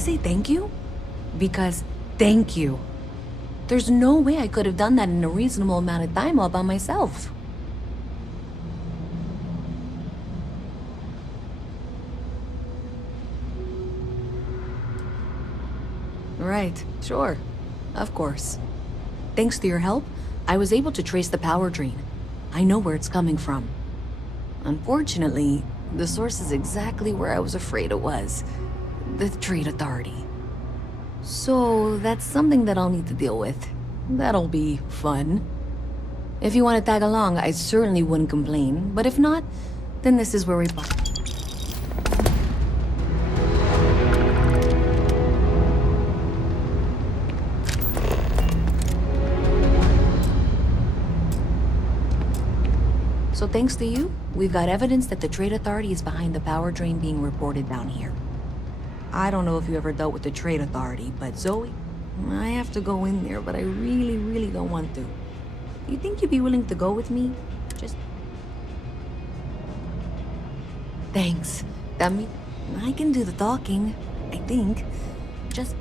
say thank you because thank you. There's no way I could have done that in a reasonable amount of time all by myself. Right, sure. Of course. Thanks to your help, I was able to trace the power drain. I know where it's coming from. Unfortunately, the source is exactly where I was afraid it was. The Trade Authority. So, that's something that I'll need to deal with. That'll be fun. If you want to tag along, I certainly wouldn't complain. But if not, then this is where we part. So thanks to you, we've got evidence that the Trade Authority is behind the power drain being reported down here. I don't know if you ever dealt with the Trade Authority, but Zoe, I have to go in there, but I really, really don't want to. You think you'd be willing to go with me? Just... Thanks. That means I can do the talking, I think. Just...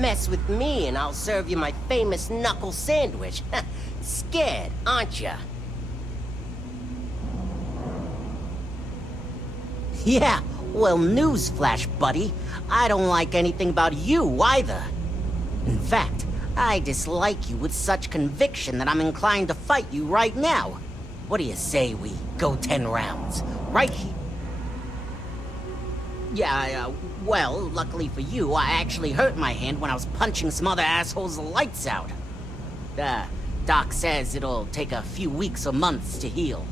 Mess with me and I'll serve you my famous knuckle sandwich. Scared, aren't ya? Yeah, well, newsflash, buddy. I don't like anything about you either. In fact, I dislike you with such conviction that I'm inclined to fight you right now. What do you say we go 10 rounds? Right here. Yeah, well, luckily for you, I actually hurt my hand when I was punching some other assholes' lights out. Doc says it'll take a few weeks or months to heal.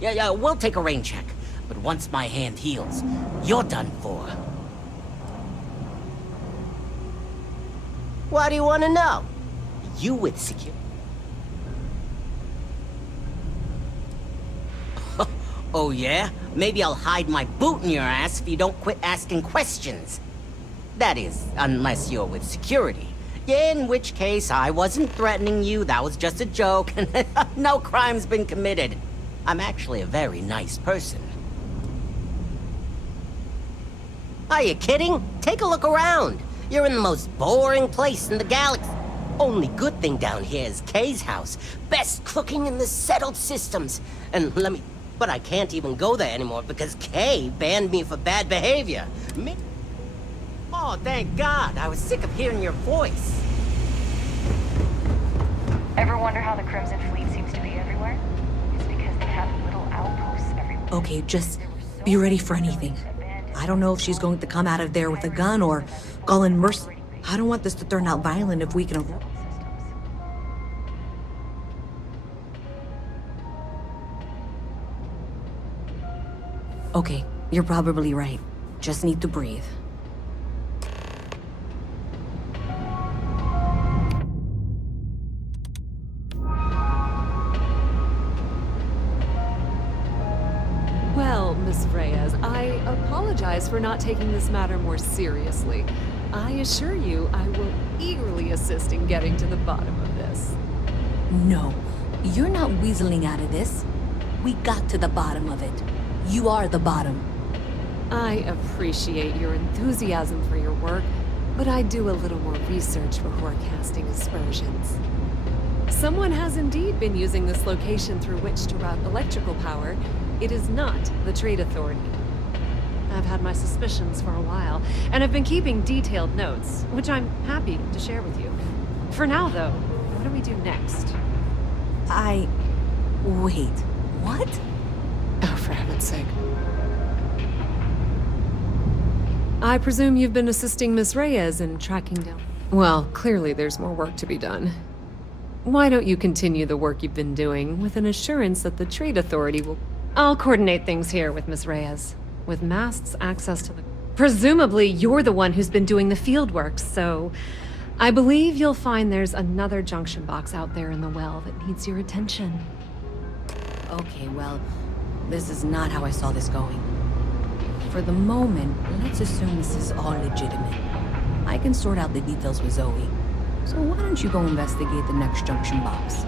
Yeah, we'll take a rain check. But once my hand heals, you're done for. What do you want to know? You with security. Oh yeah? Maybe I'll hide my boot in your ass if you don't quit asking questions. That is, unless you're with security. In which case, I wasn't threatening you, that was just a joke, and no crime's been committed. I'm actually a very nice person. Are you kidding? Take a look around. You're in the most boring place in the galaxy. Only good thing down here is Kay's house. Best cooking in the settled systems. And but I can't even go there anymore because Kay banned me for bad behavior. Oh, thank God. I was sick of hearing your voice. Ever wonder how the Crimson Fleet seems to be everywhere? It's because they have little outposts everywhere. Okay, just be ready for anything. I don't know if she's going to come out of there with a gun or call in mercy. I don't want this to turn out violent if we can avoid. Okay, you're probably right. Just need to breathe. Well, Miss Reyes, I apologize for not taking this matter more seriously. I assure you I will eagerly assist in getting to the bottom of this. No, you're not weaseling out of this. We got to the bottom of it. You are the bottom. I appreciate your enthusiasm for your work, but I do a little more research before casting aspersions. Someone has indeed been using this location through which to route electrical power. It is not the Trade Authority. I've had my suspicions for a while, and I've been keeping detailed notes, which I'm happy to share with you. For now, though, what do we do next? Wait, what? Oh, for heaven's sake. I presume you've been assisting Miss Reyes in tracking down... Well, clearly there's more work to be done. Why don't you continue the work you've been doing with an assurance that the Trade Authority will... I'll coordinate things here with Miss Reyes. With Mast's access to the... Presumably, you're the one who's been doing the field work, so... I believe you'll find there's another junction box out there in the well that needs your attention. Okay, well, this is not how I saw this going. For the moment, let's assume this is all legitimate. I can sort out the details with Zoe. So why don't you go investigate the next junction box?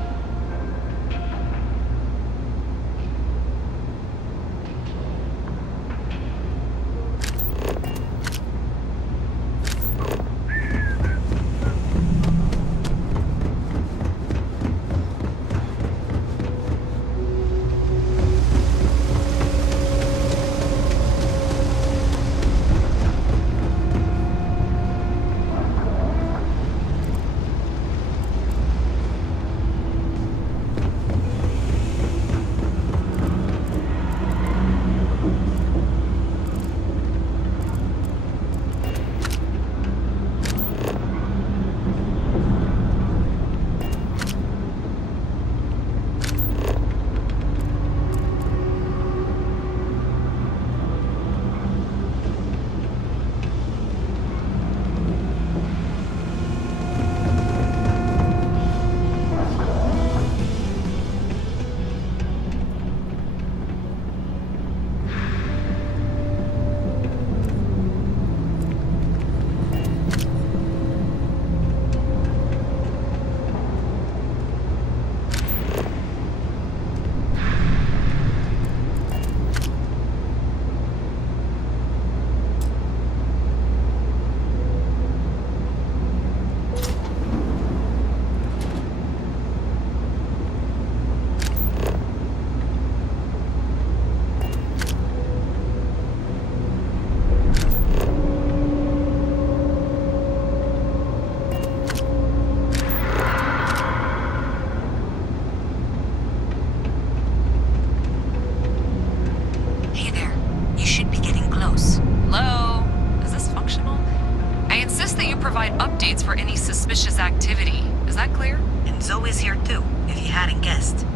updates for any suspicious activity. Is that clear? And Zoe's here too, if you hadn't guessed.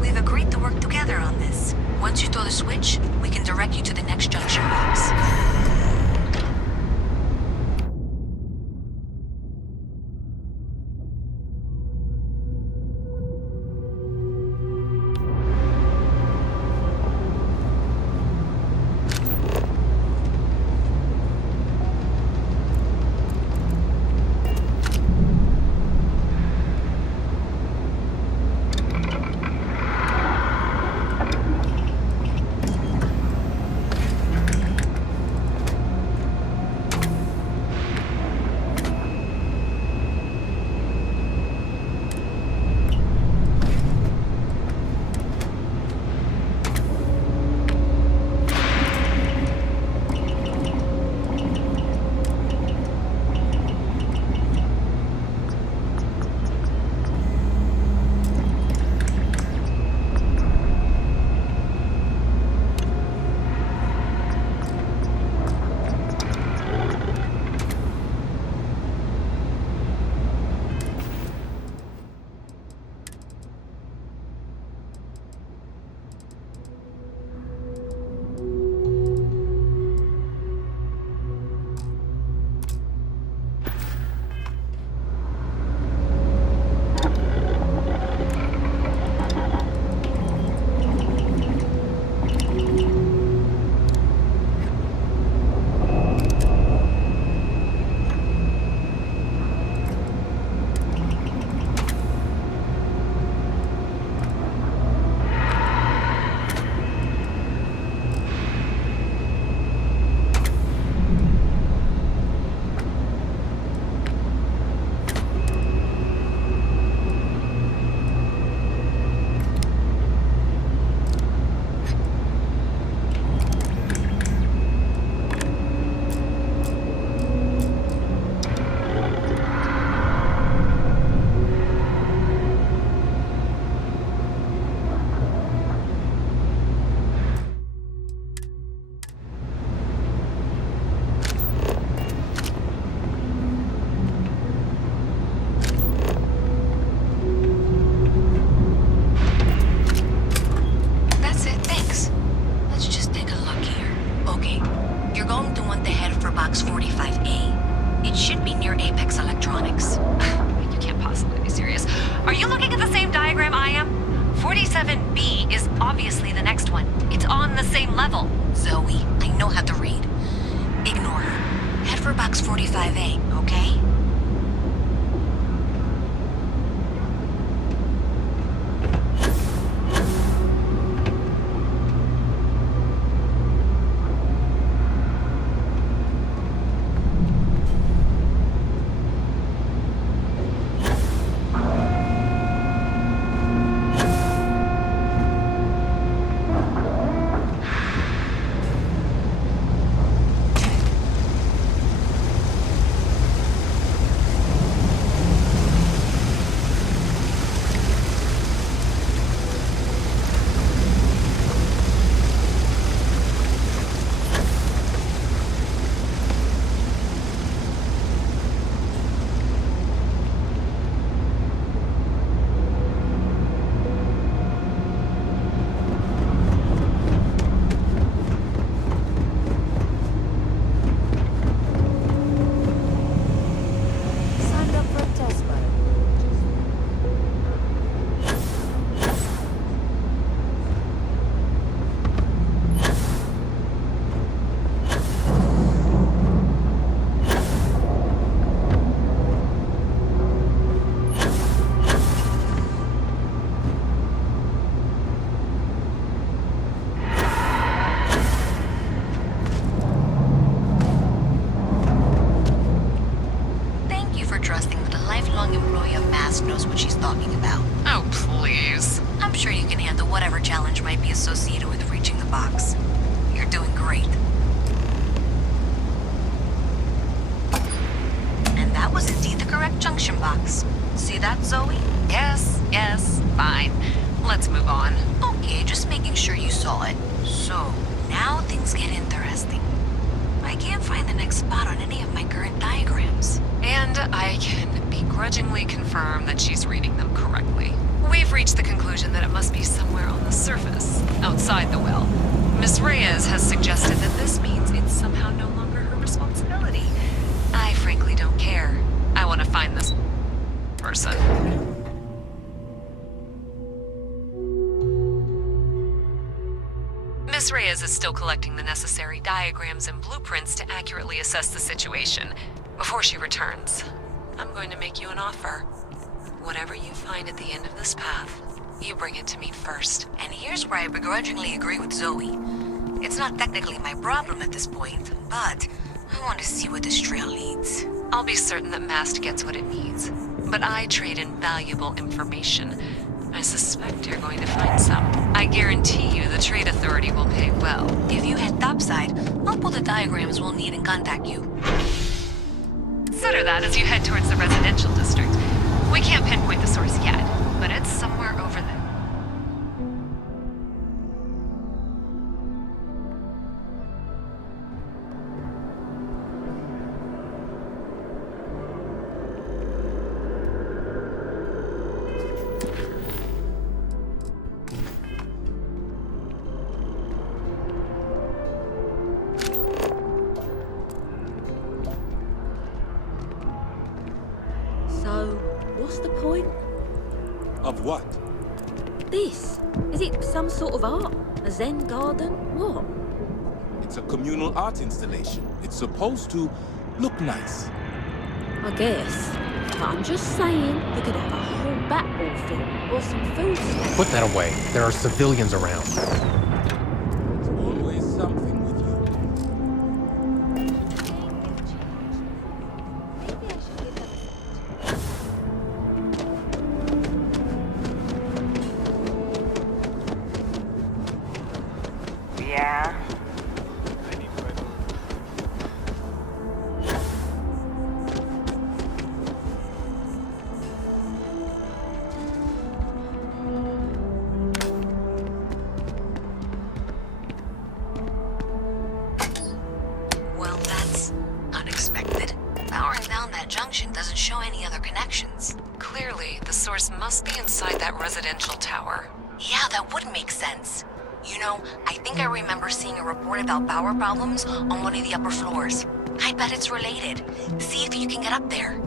We've agreed to work together on this. Once you throw the switch, we can direct you to the next junction box. 47B is obviously the next one. It's on the same level. Zoe, I know how to read. Ignore her. Head for box 45A, okay? Associated with reaching the box. You're doing great. And that was indeed the correct junction box. See that, Zoe? Yes, fine. Let's move on. Okay, just making sure you saw it. So, now things get interesting. I can't find the next spot on any of my current diagrams. And I can begrudgingly confirm that she's reading them correctly. We've reached the conclusion that it must be somewhere on the surface, outside the well. Miss Reyes has suggested that this means it's somehow no longer her responsibility. I frankly don't care. I want to find this person. Miss Reyes is still collecting the necessary diagrams and blueprints to accurately assess the situation. Before she returns, I'm going to make you an offer. Whatever you find at the end of this path, you bring it to me first. And here's where I begrudgingly agree with Zoe. It's not technically my problem at this point, but I want to see where this trail leads. I'll be certain that Mast gets what it needs, but I trade in valuable information. I suspect you're going to find some. I guarantee you the Trade Authority will pay well. If you head topside, I'll pull the diagrams we'll need and contact you. Consider that as you head towards the residential district. We can't pinpoint the source yet, but it's somewhere over there. What's the point? Of what? This? Is it some sort of art? A Zen garden? What? It's a communal art installation. It's supposed to look nice. I guess. But I'm just saying, you could have a whole battlefield or some food snacks. Put that away. There are civilians around. There's always something with you. Yeah. Well, that's unexpected. Powering down that junction doesn't show any other connections. Clearly, the source must be inside that residential tower. Yeah, that would make sense. You know, I think I remember seeing a report about power problems on one of the upper floors. I bet it's related. See if you can get up there.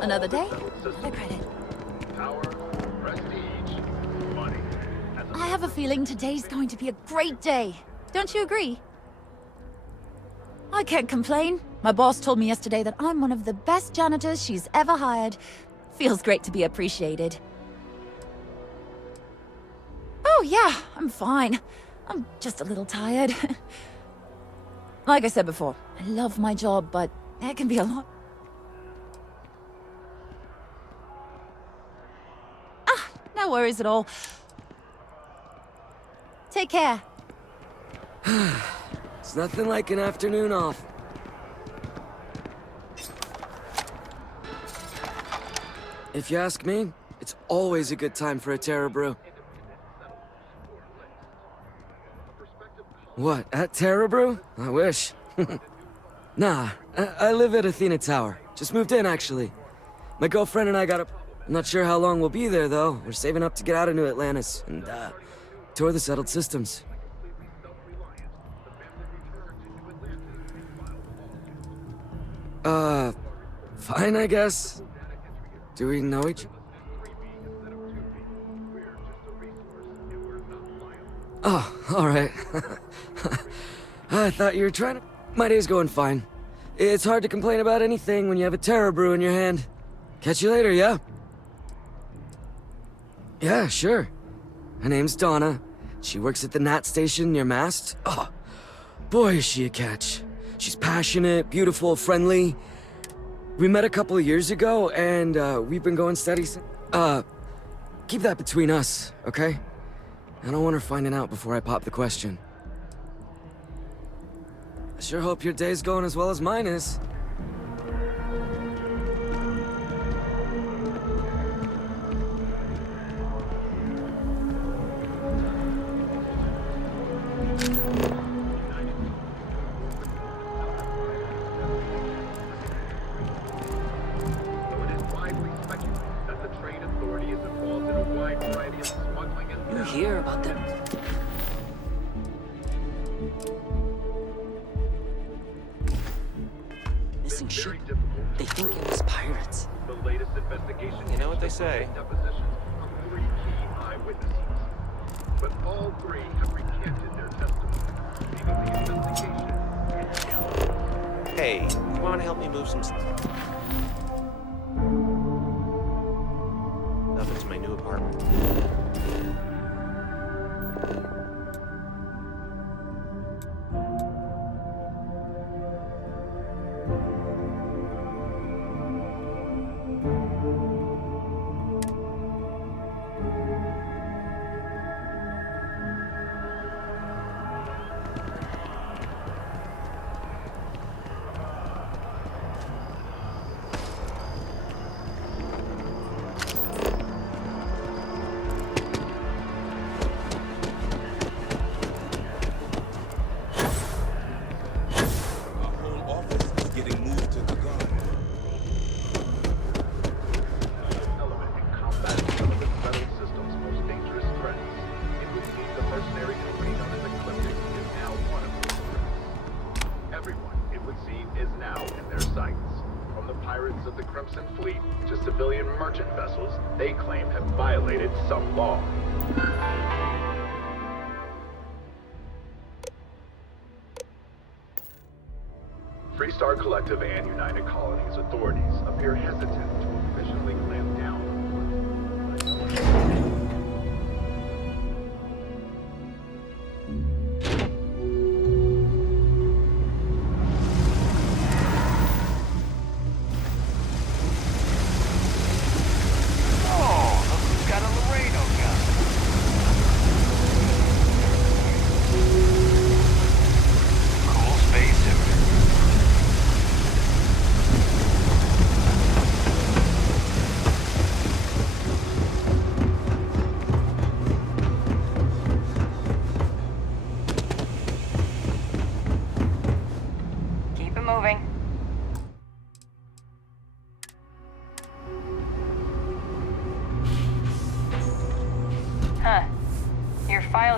Another day, another credit. I have a feeling today's going to be a great day. Don't you agree? I can't complain. My boss told me yesterday that I'm one of the best janitors she's ever hired. Feels great to be appreciated. Oh yeah, I'm fine. I'm just a little tired. Like I said before, I love my job, but it can be a lot. Ah, no worries at all. Take care. It's nothing like an afternoon off. If you ask me, it's always a good time for a Terra Brew. What, at Terra Brew? I wish. Nah, I live at Athena Tower. Just moved in, actually. My girlfriend and I got a... I'm not sure how long we'll be there, though. We're saving up to get out of New Atlantis and, tour the settled systems. Fine, I guess. Do we know each... Oh, alright. I thought you were trying to... My day's going fine. It's hard to complain about anything when you have a Terra Brew in your hand. Catch you later, yeah? Yeah, sure. Her name's Donna. She works at the Nat station near Mast. Oh, boy, is she a catch. She's passionate, beautiful, friendly. We met a couple of years ago, and we've been going steady since... Keep that between us, okay? I don't want her finding out before I pop the question. I sure hope your day's going as well as mine is. You hear about them? Missing ship. They think it was pirates. You know what they say. But all three have recanted their testimony, leaving the investigation. Hey, you want to help me move some stuff into my new apartment? They claim have violated some law. Freestar Collective and United Colonies authorities appear hesitant to officially clamp down.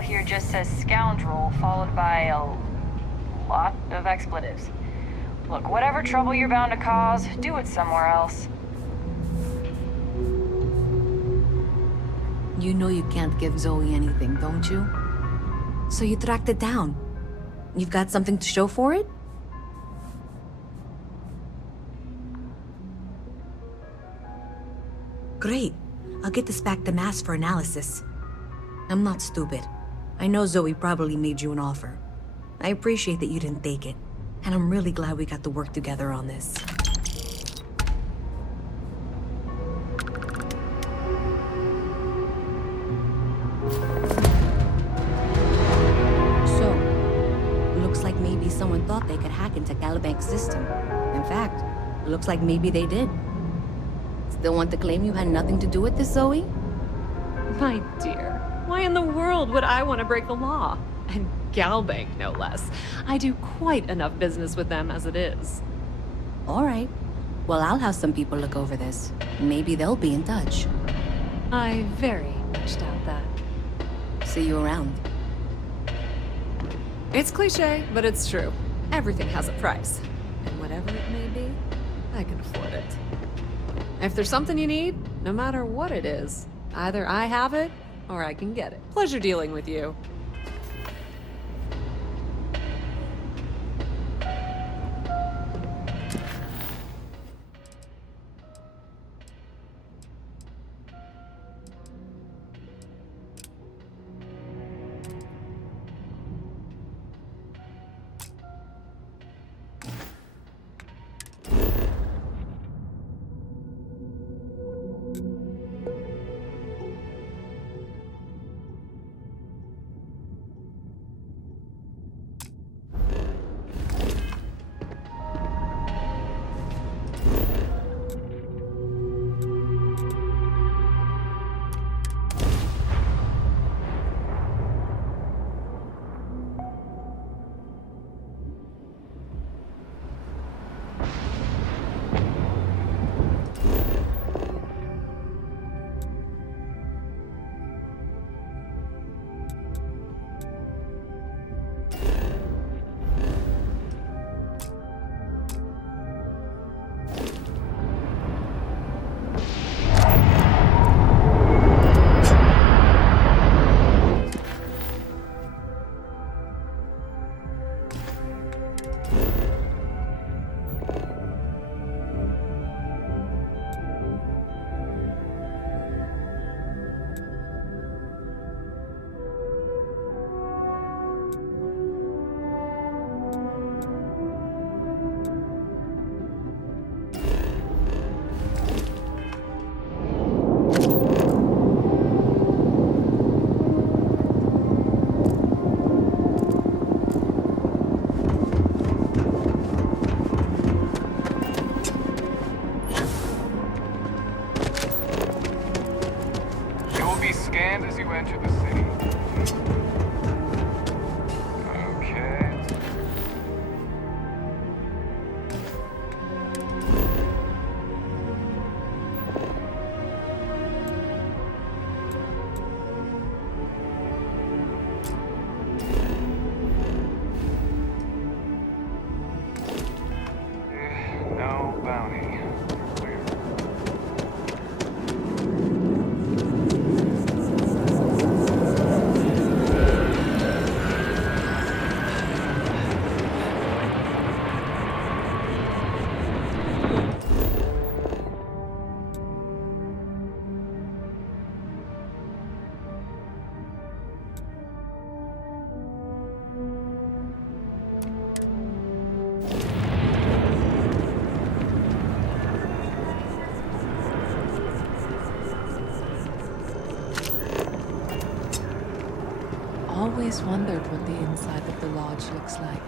Here just says scoundrel, followed by a lot of expletives. Look, whatever trouble you're bound to cause, do it somewhere else. You know you can't give Zoe anything, don't you? So you tracked it down. You've got something to show for it? Great. I'll get this back to Mass for analysis. I'm not stupid. I know Zoe probably made you an offer. I appreciate that you didn't take it. And I'm really glad we got to work together on this. So, looks like maybe someone thought they could hack into Calibank's system. In fact, looks like maybe they did. Still want to claim you had nothing to do with this, Zoe? My dear, why in the world would I want to break the law? And Galbank, no less. I do quite enough business with them as it is. All right. Well, I'll have some people look over this. Maybe they'll be in touch. I very much doubt that. See you around. It's cliche, but it's true. Everything has a price. And whatever it may be, I can afford it. If there's something you need, no matter what it is, either I have it, or I can get it. Pleasure dealing with you. Always wondered what the inside of the lodge looks like.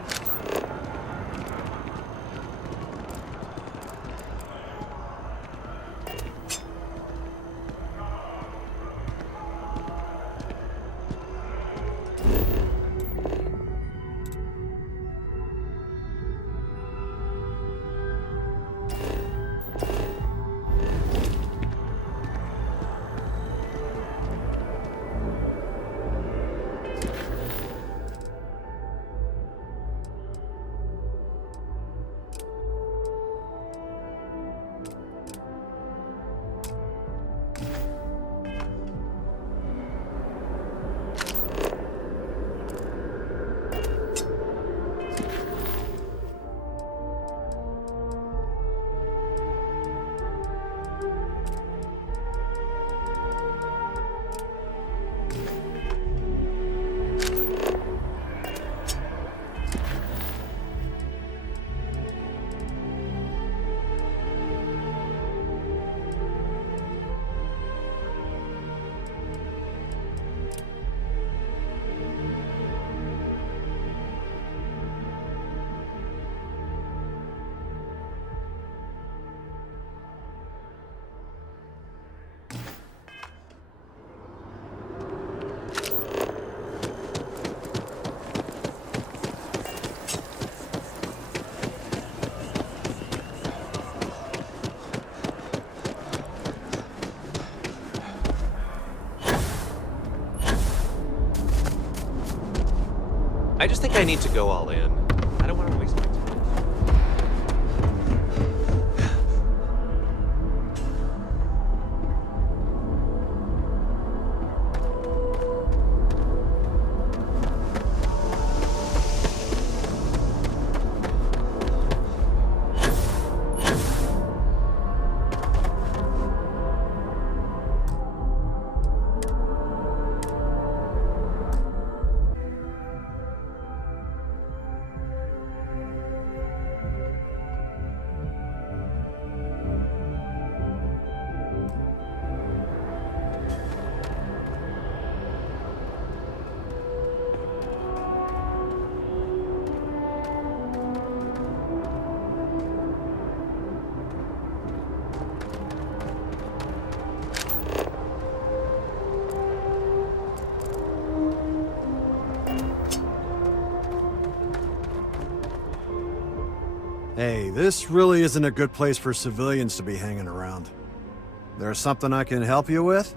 I just think I need to go all in. I don't want to waste my time. Hey, this really isn't a good place for civilians to be hanging around. There's something I can help you with?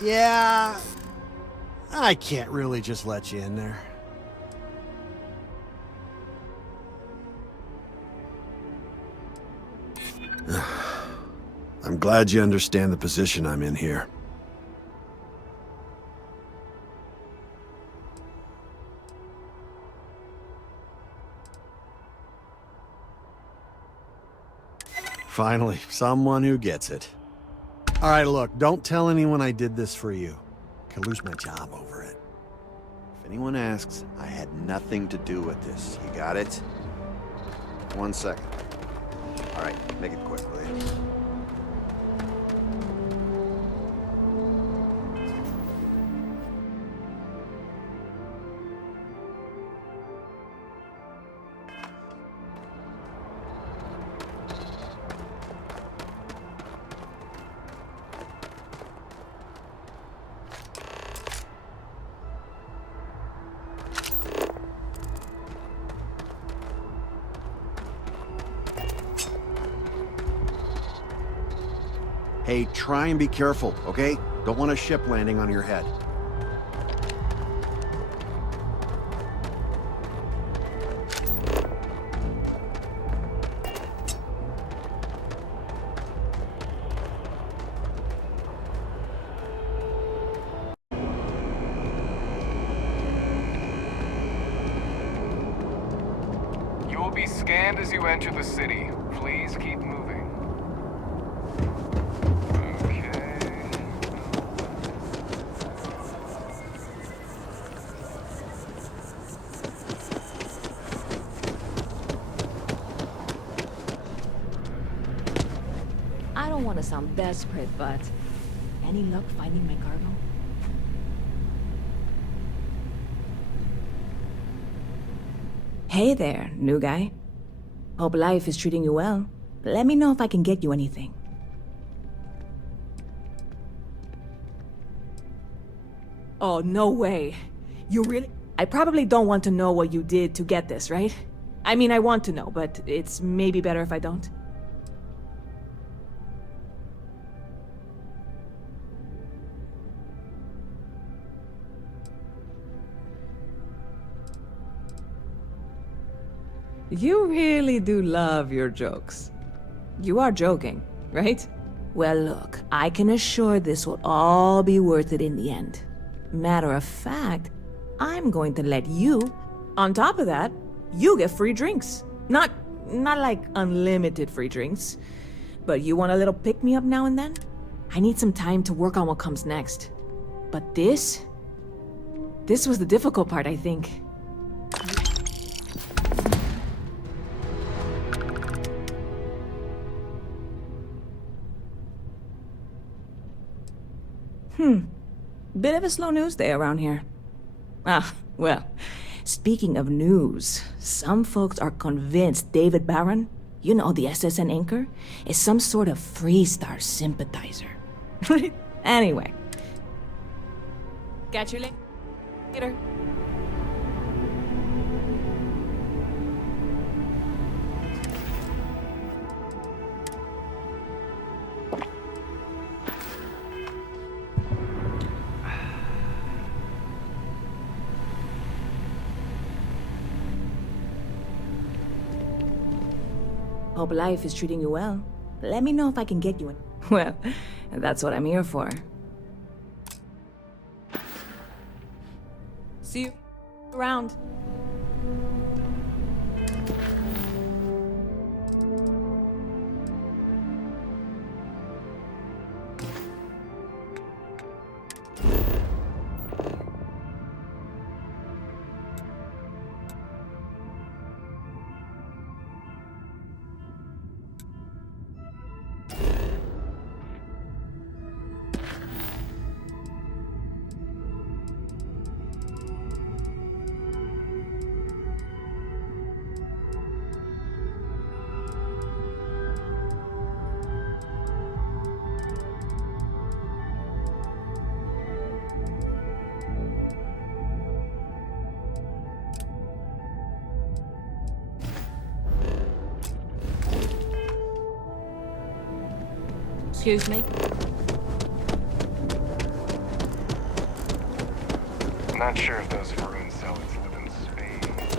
Yeah, I can't really just let you in there. I'm glad you understand the position I'm in here. Finally, someone who gets it. All right, look, don't tell anyone I did this for you. Could lose my job over it. If anyone asks, I had nothing to do with this. You got it? 1 second. All right, make it quick, will you? Hey, try and be careful, okay? Don't want a ship landing on your head. You will be scanned as you enter the city. Please keep moving. I don't want to sound desperate, but any luck finding my cargo? Hey there, new guy. Hope life is treating you well. Let me know if I can get you anything. Oh, no way. You really... I probably don't want to know what you did to get this, right? I mean, I want to know, but it's maybe better if I don't. You really do love your jokes. You are joking, right? Well, look, I can assure this will all be worth it in the end. Matter of fact, I'm going to let you... On top of that, you get free drinks. Not like unlimited free drinks. But you want a little pick-me-up now and then? I need some time to work on what comes next. But this was the difficult part, I think. Bit of a slow news day around here. Ah, well, speaking of news, some folks are convinced David Barron, you know, the SSN anchor, is some sort of Freestar sympathizer. Anyway. Catch you later. Hope life is treating you well. Let me know if I can get you in. Well, that's what I'm here for. See you around. Excuse me? Not sure if those ruin cells live in space.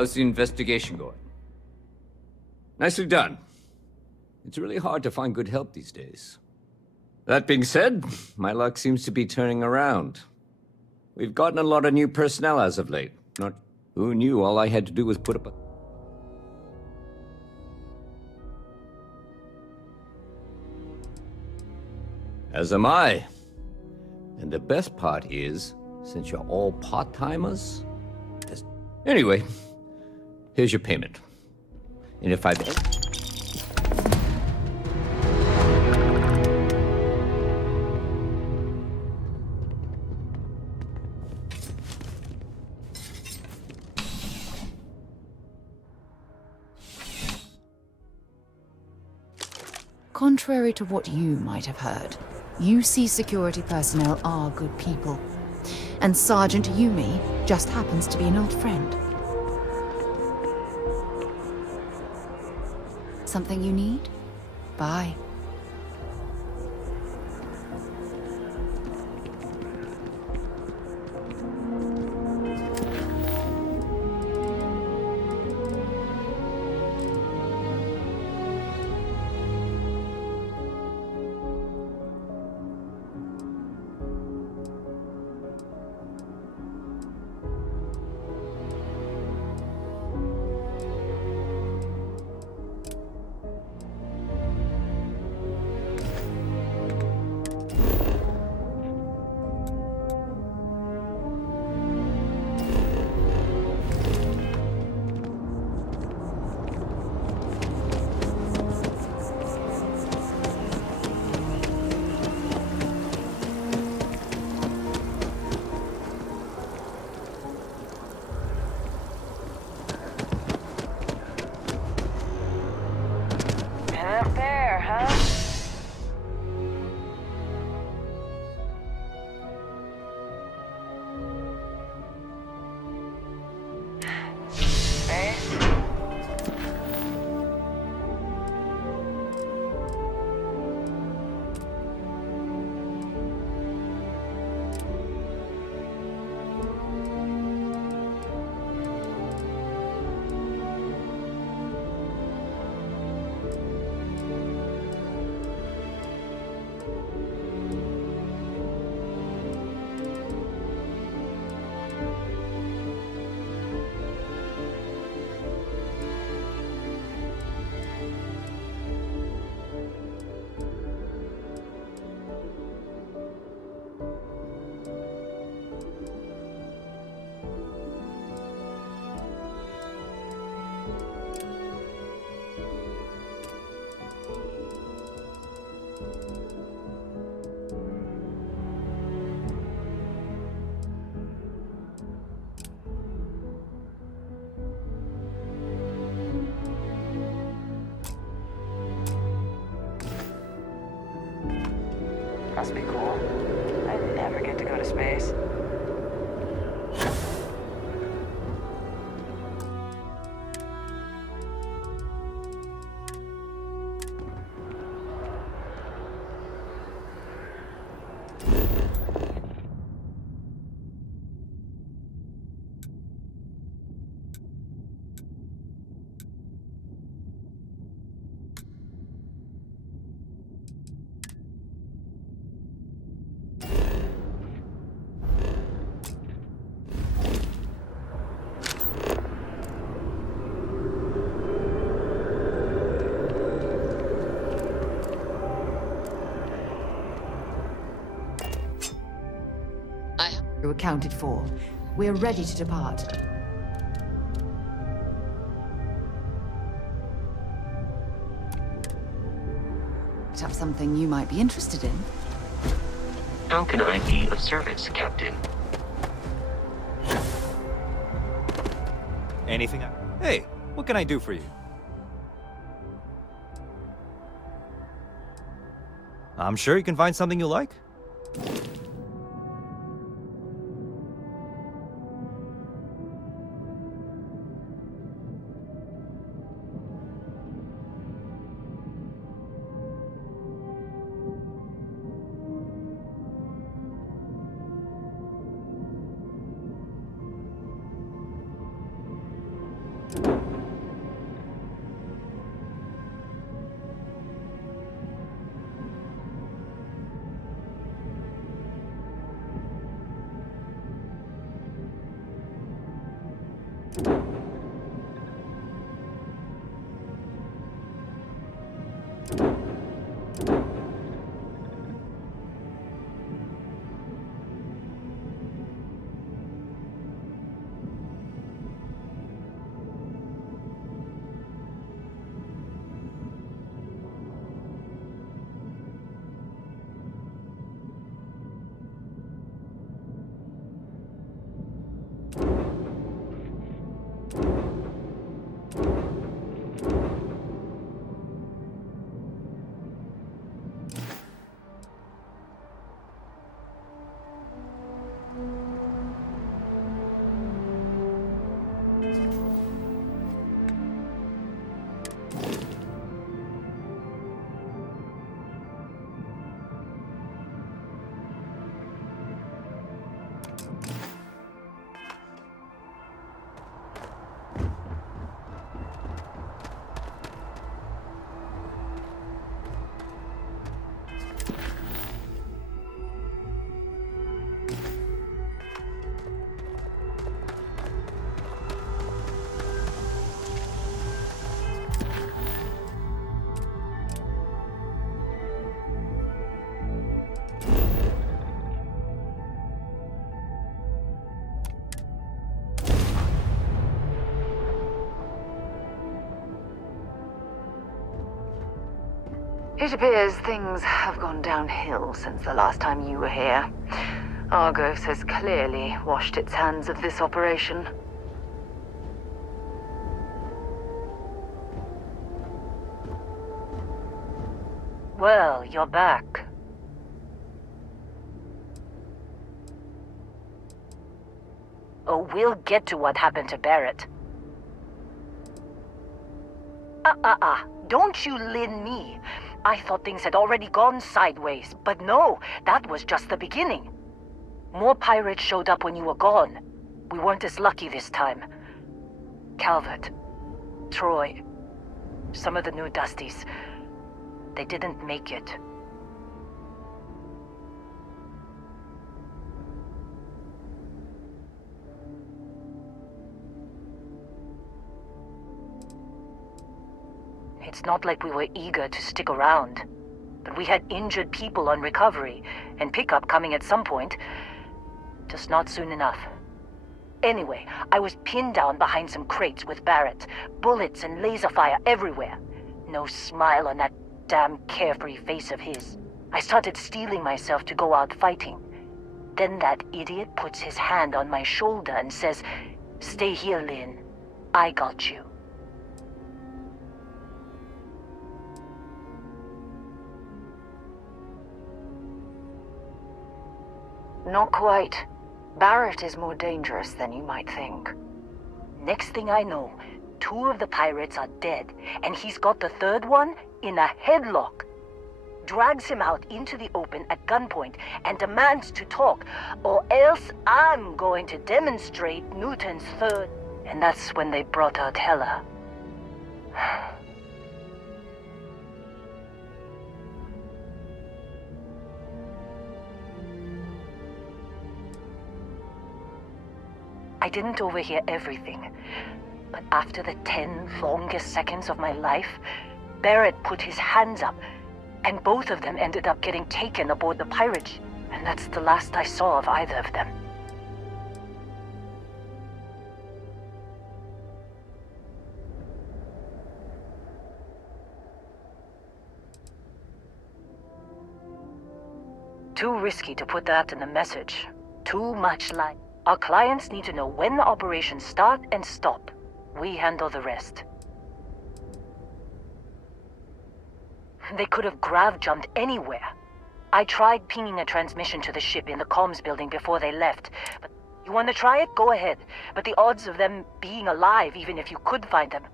How's the investigation going? Nicely done. It's really hard to find good help these days. That being said, my luck seems to be turning around. We've gotten a lot of new personnel as of late. Who knew all I had to do was put up a... As am I. And the best part is, since you're all part-timers... Anyway, here's your payment. And if I've... Contrary to what you might have heard, UC security personnel are good people. And Sergeant Yumi just happens to be an old friend. Something you need? Bye. Up there, huh? Space? Must be cool. I never get to go to space. Accounted for. We're ready to depart. Have something you might be interested in? How can I be of service, Captain? Anything? Hey, what can I do for you? I'm sure you can find something you like. It appears things have gone downhill since the last time you were here. Argos has clearly washed its hands of this operation. Well, you're back. Oh, we'll get to what happened to Barrett. Don't you lin me. I thought things had already gone sideways, but no, that was just the beginning. More pirates showed up when you were gone. We weren't as lucky this time. Calvert, Troy, some of the new Dusties, they didn't make it. It's not like we were eager to stick around, but we had injured people on recovery, and pickup coming at some point. Just not soon enough. Anyway, I was pinned down behind some crates with Barrett. Bullets and laser fire everywhere. No smile on that damn carefree face of his. I started steeling myself to go out fighting. Then that idiot puts his hand on my shoulder and says, "Stay here, Lynn. I got you." Not quite. Barrett is more dangerous than you might think. Next thing I know, 2 of the pirates are dead, and he's got the 3rd one in a headlock. Drags him out into the open at gunpoint and demands to talk, or else I'm going to demonstrate Newton's 3rd. And that's when they brought out Hella. I didn't overhear everything, but after the 10 longest seconds of my life, Barrett put his hands up, and both of them ended up getting taken aboard the pirate ship, and that's the last I saw of either of them. Too risky to put that in the message. Too much like. Our clients need to know when the operations start and stop. We handle the rest. They could have grav-jumped anywhere. I tried pinging a transmission to the ship in the comms building before they left. But you want to try it? Go ahead. But the odds of them being alive, even if you could find them...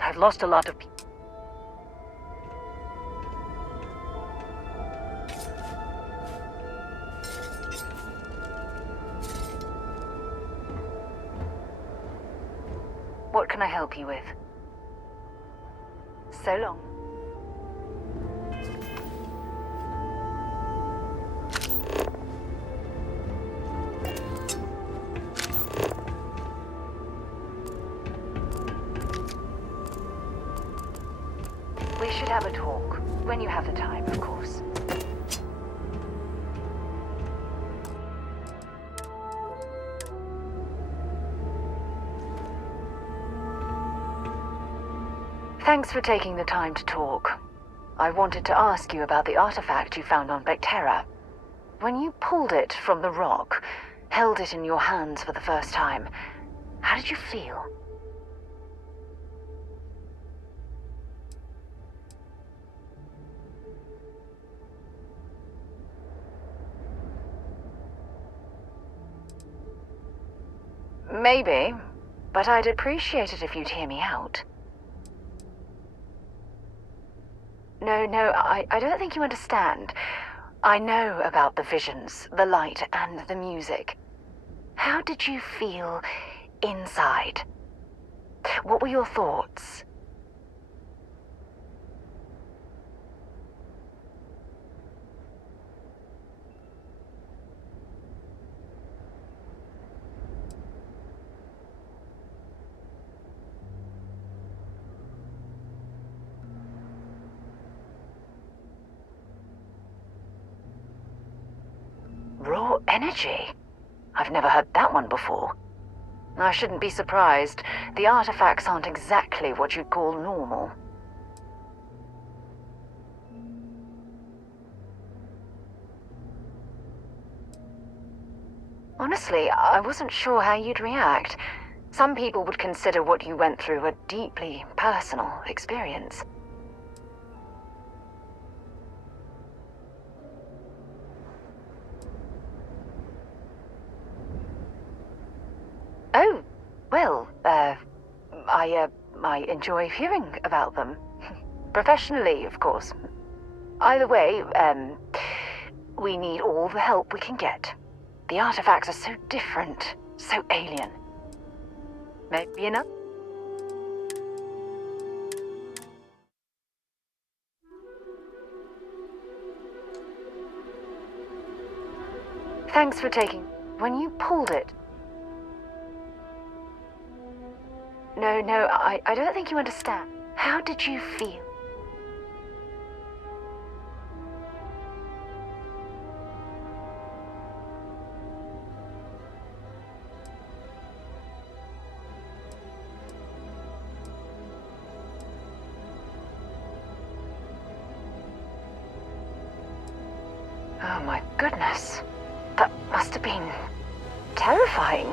I've lost a lot of people. What can I help you with? So long. We should have a talk. When you have the time, of course. Thanks for taking the time to talk. I wanted to ask you about the artifact you found on Vectera. When you pulled it from the rock, held it in your hands for the first time, how did you feel? Maybe, but I'd appreciate it if you'd hear me out. No, I don't think you understand. I know about the visions, the light, and the music. How did you feel inside? What were your thoughts? Raw energy? I've never heard that one before. I shouldn't be surprised. The artifacts aren't exactly what you'd call normal. Honestly, I wasn't sure how you'd react. Some people would consider what you went through a deeply personal experience. Oh, well, I enjoy hearing about them. Professionally, of course. Either way, we need all the help we can get. The artifacts are so different, so alien. Maybe enough? Thanks for taking... When you pulled it... No, I don't think you understand. How did you feel? Oh my goodness. That must have been terrifying.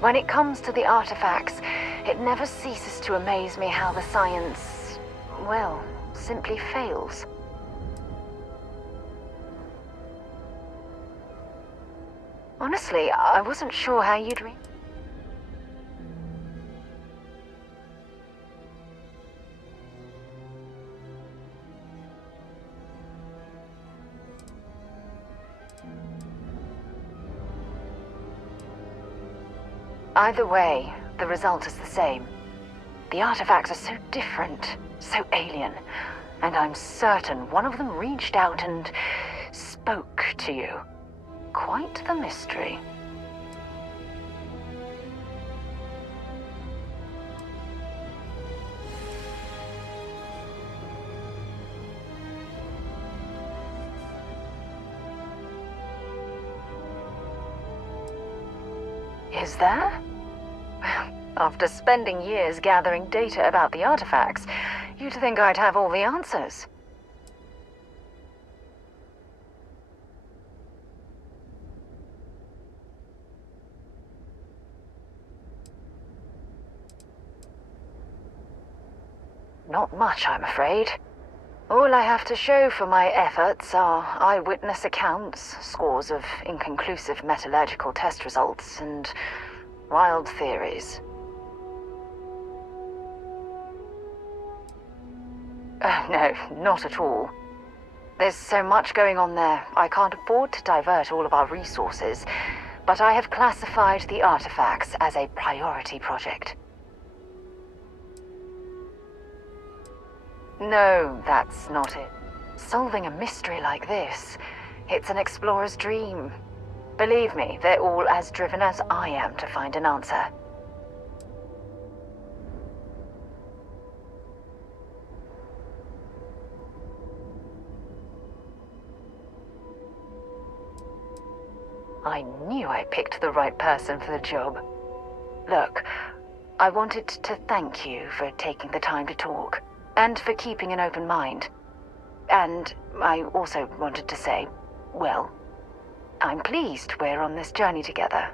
When it comes to the artifacts, it never ceases to amaze me how the science, well, simply fails. Honestly, I wasn't sure how you'd react. Either way, the result is the same. The artifacts are so different, so alien, and I'm certain one of them reached out and spoke to you. Quite the mystery. Is there? After spending years gathering data about the artifacts, you'd think I'd have all the answers. Not much, I'm afraid. All I have to show for my efforts are eyewitness accounts, scores of inconclusive metallurgical test results, and wild theories. No, not at all. There's so much going on there, I can't afford to divert all of our resources, but I have classified the artifacts as a priority project. No, that's not it. Solving a mystery like this, it's an explorer's dream. Believe me, they're all as driven as I am to find an answer. I knew I picked the right person for the job. Look, I wanted to thank you for taking the time to talk, and for keeping an open mind. And I also wanted to say, well, I'm pleased we're on this journey together.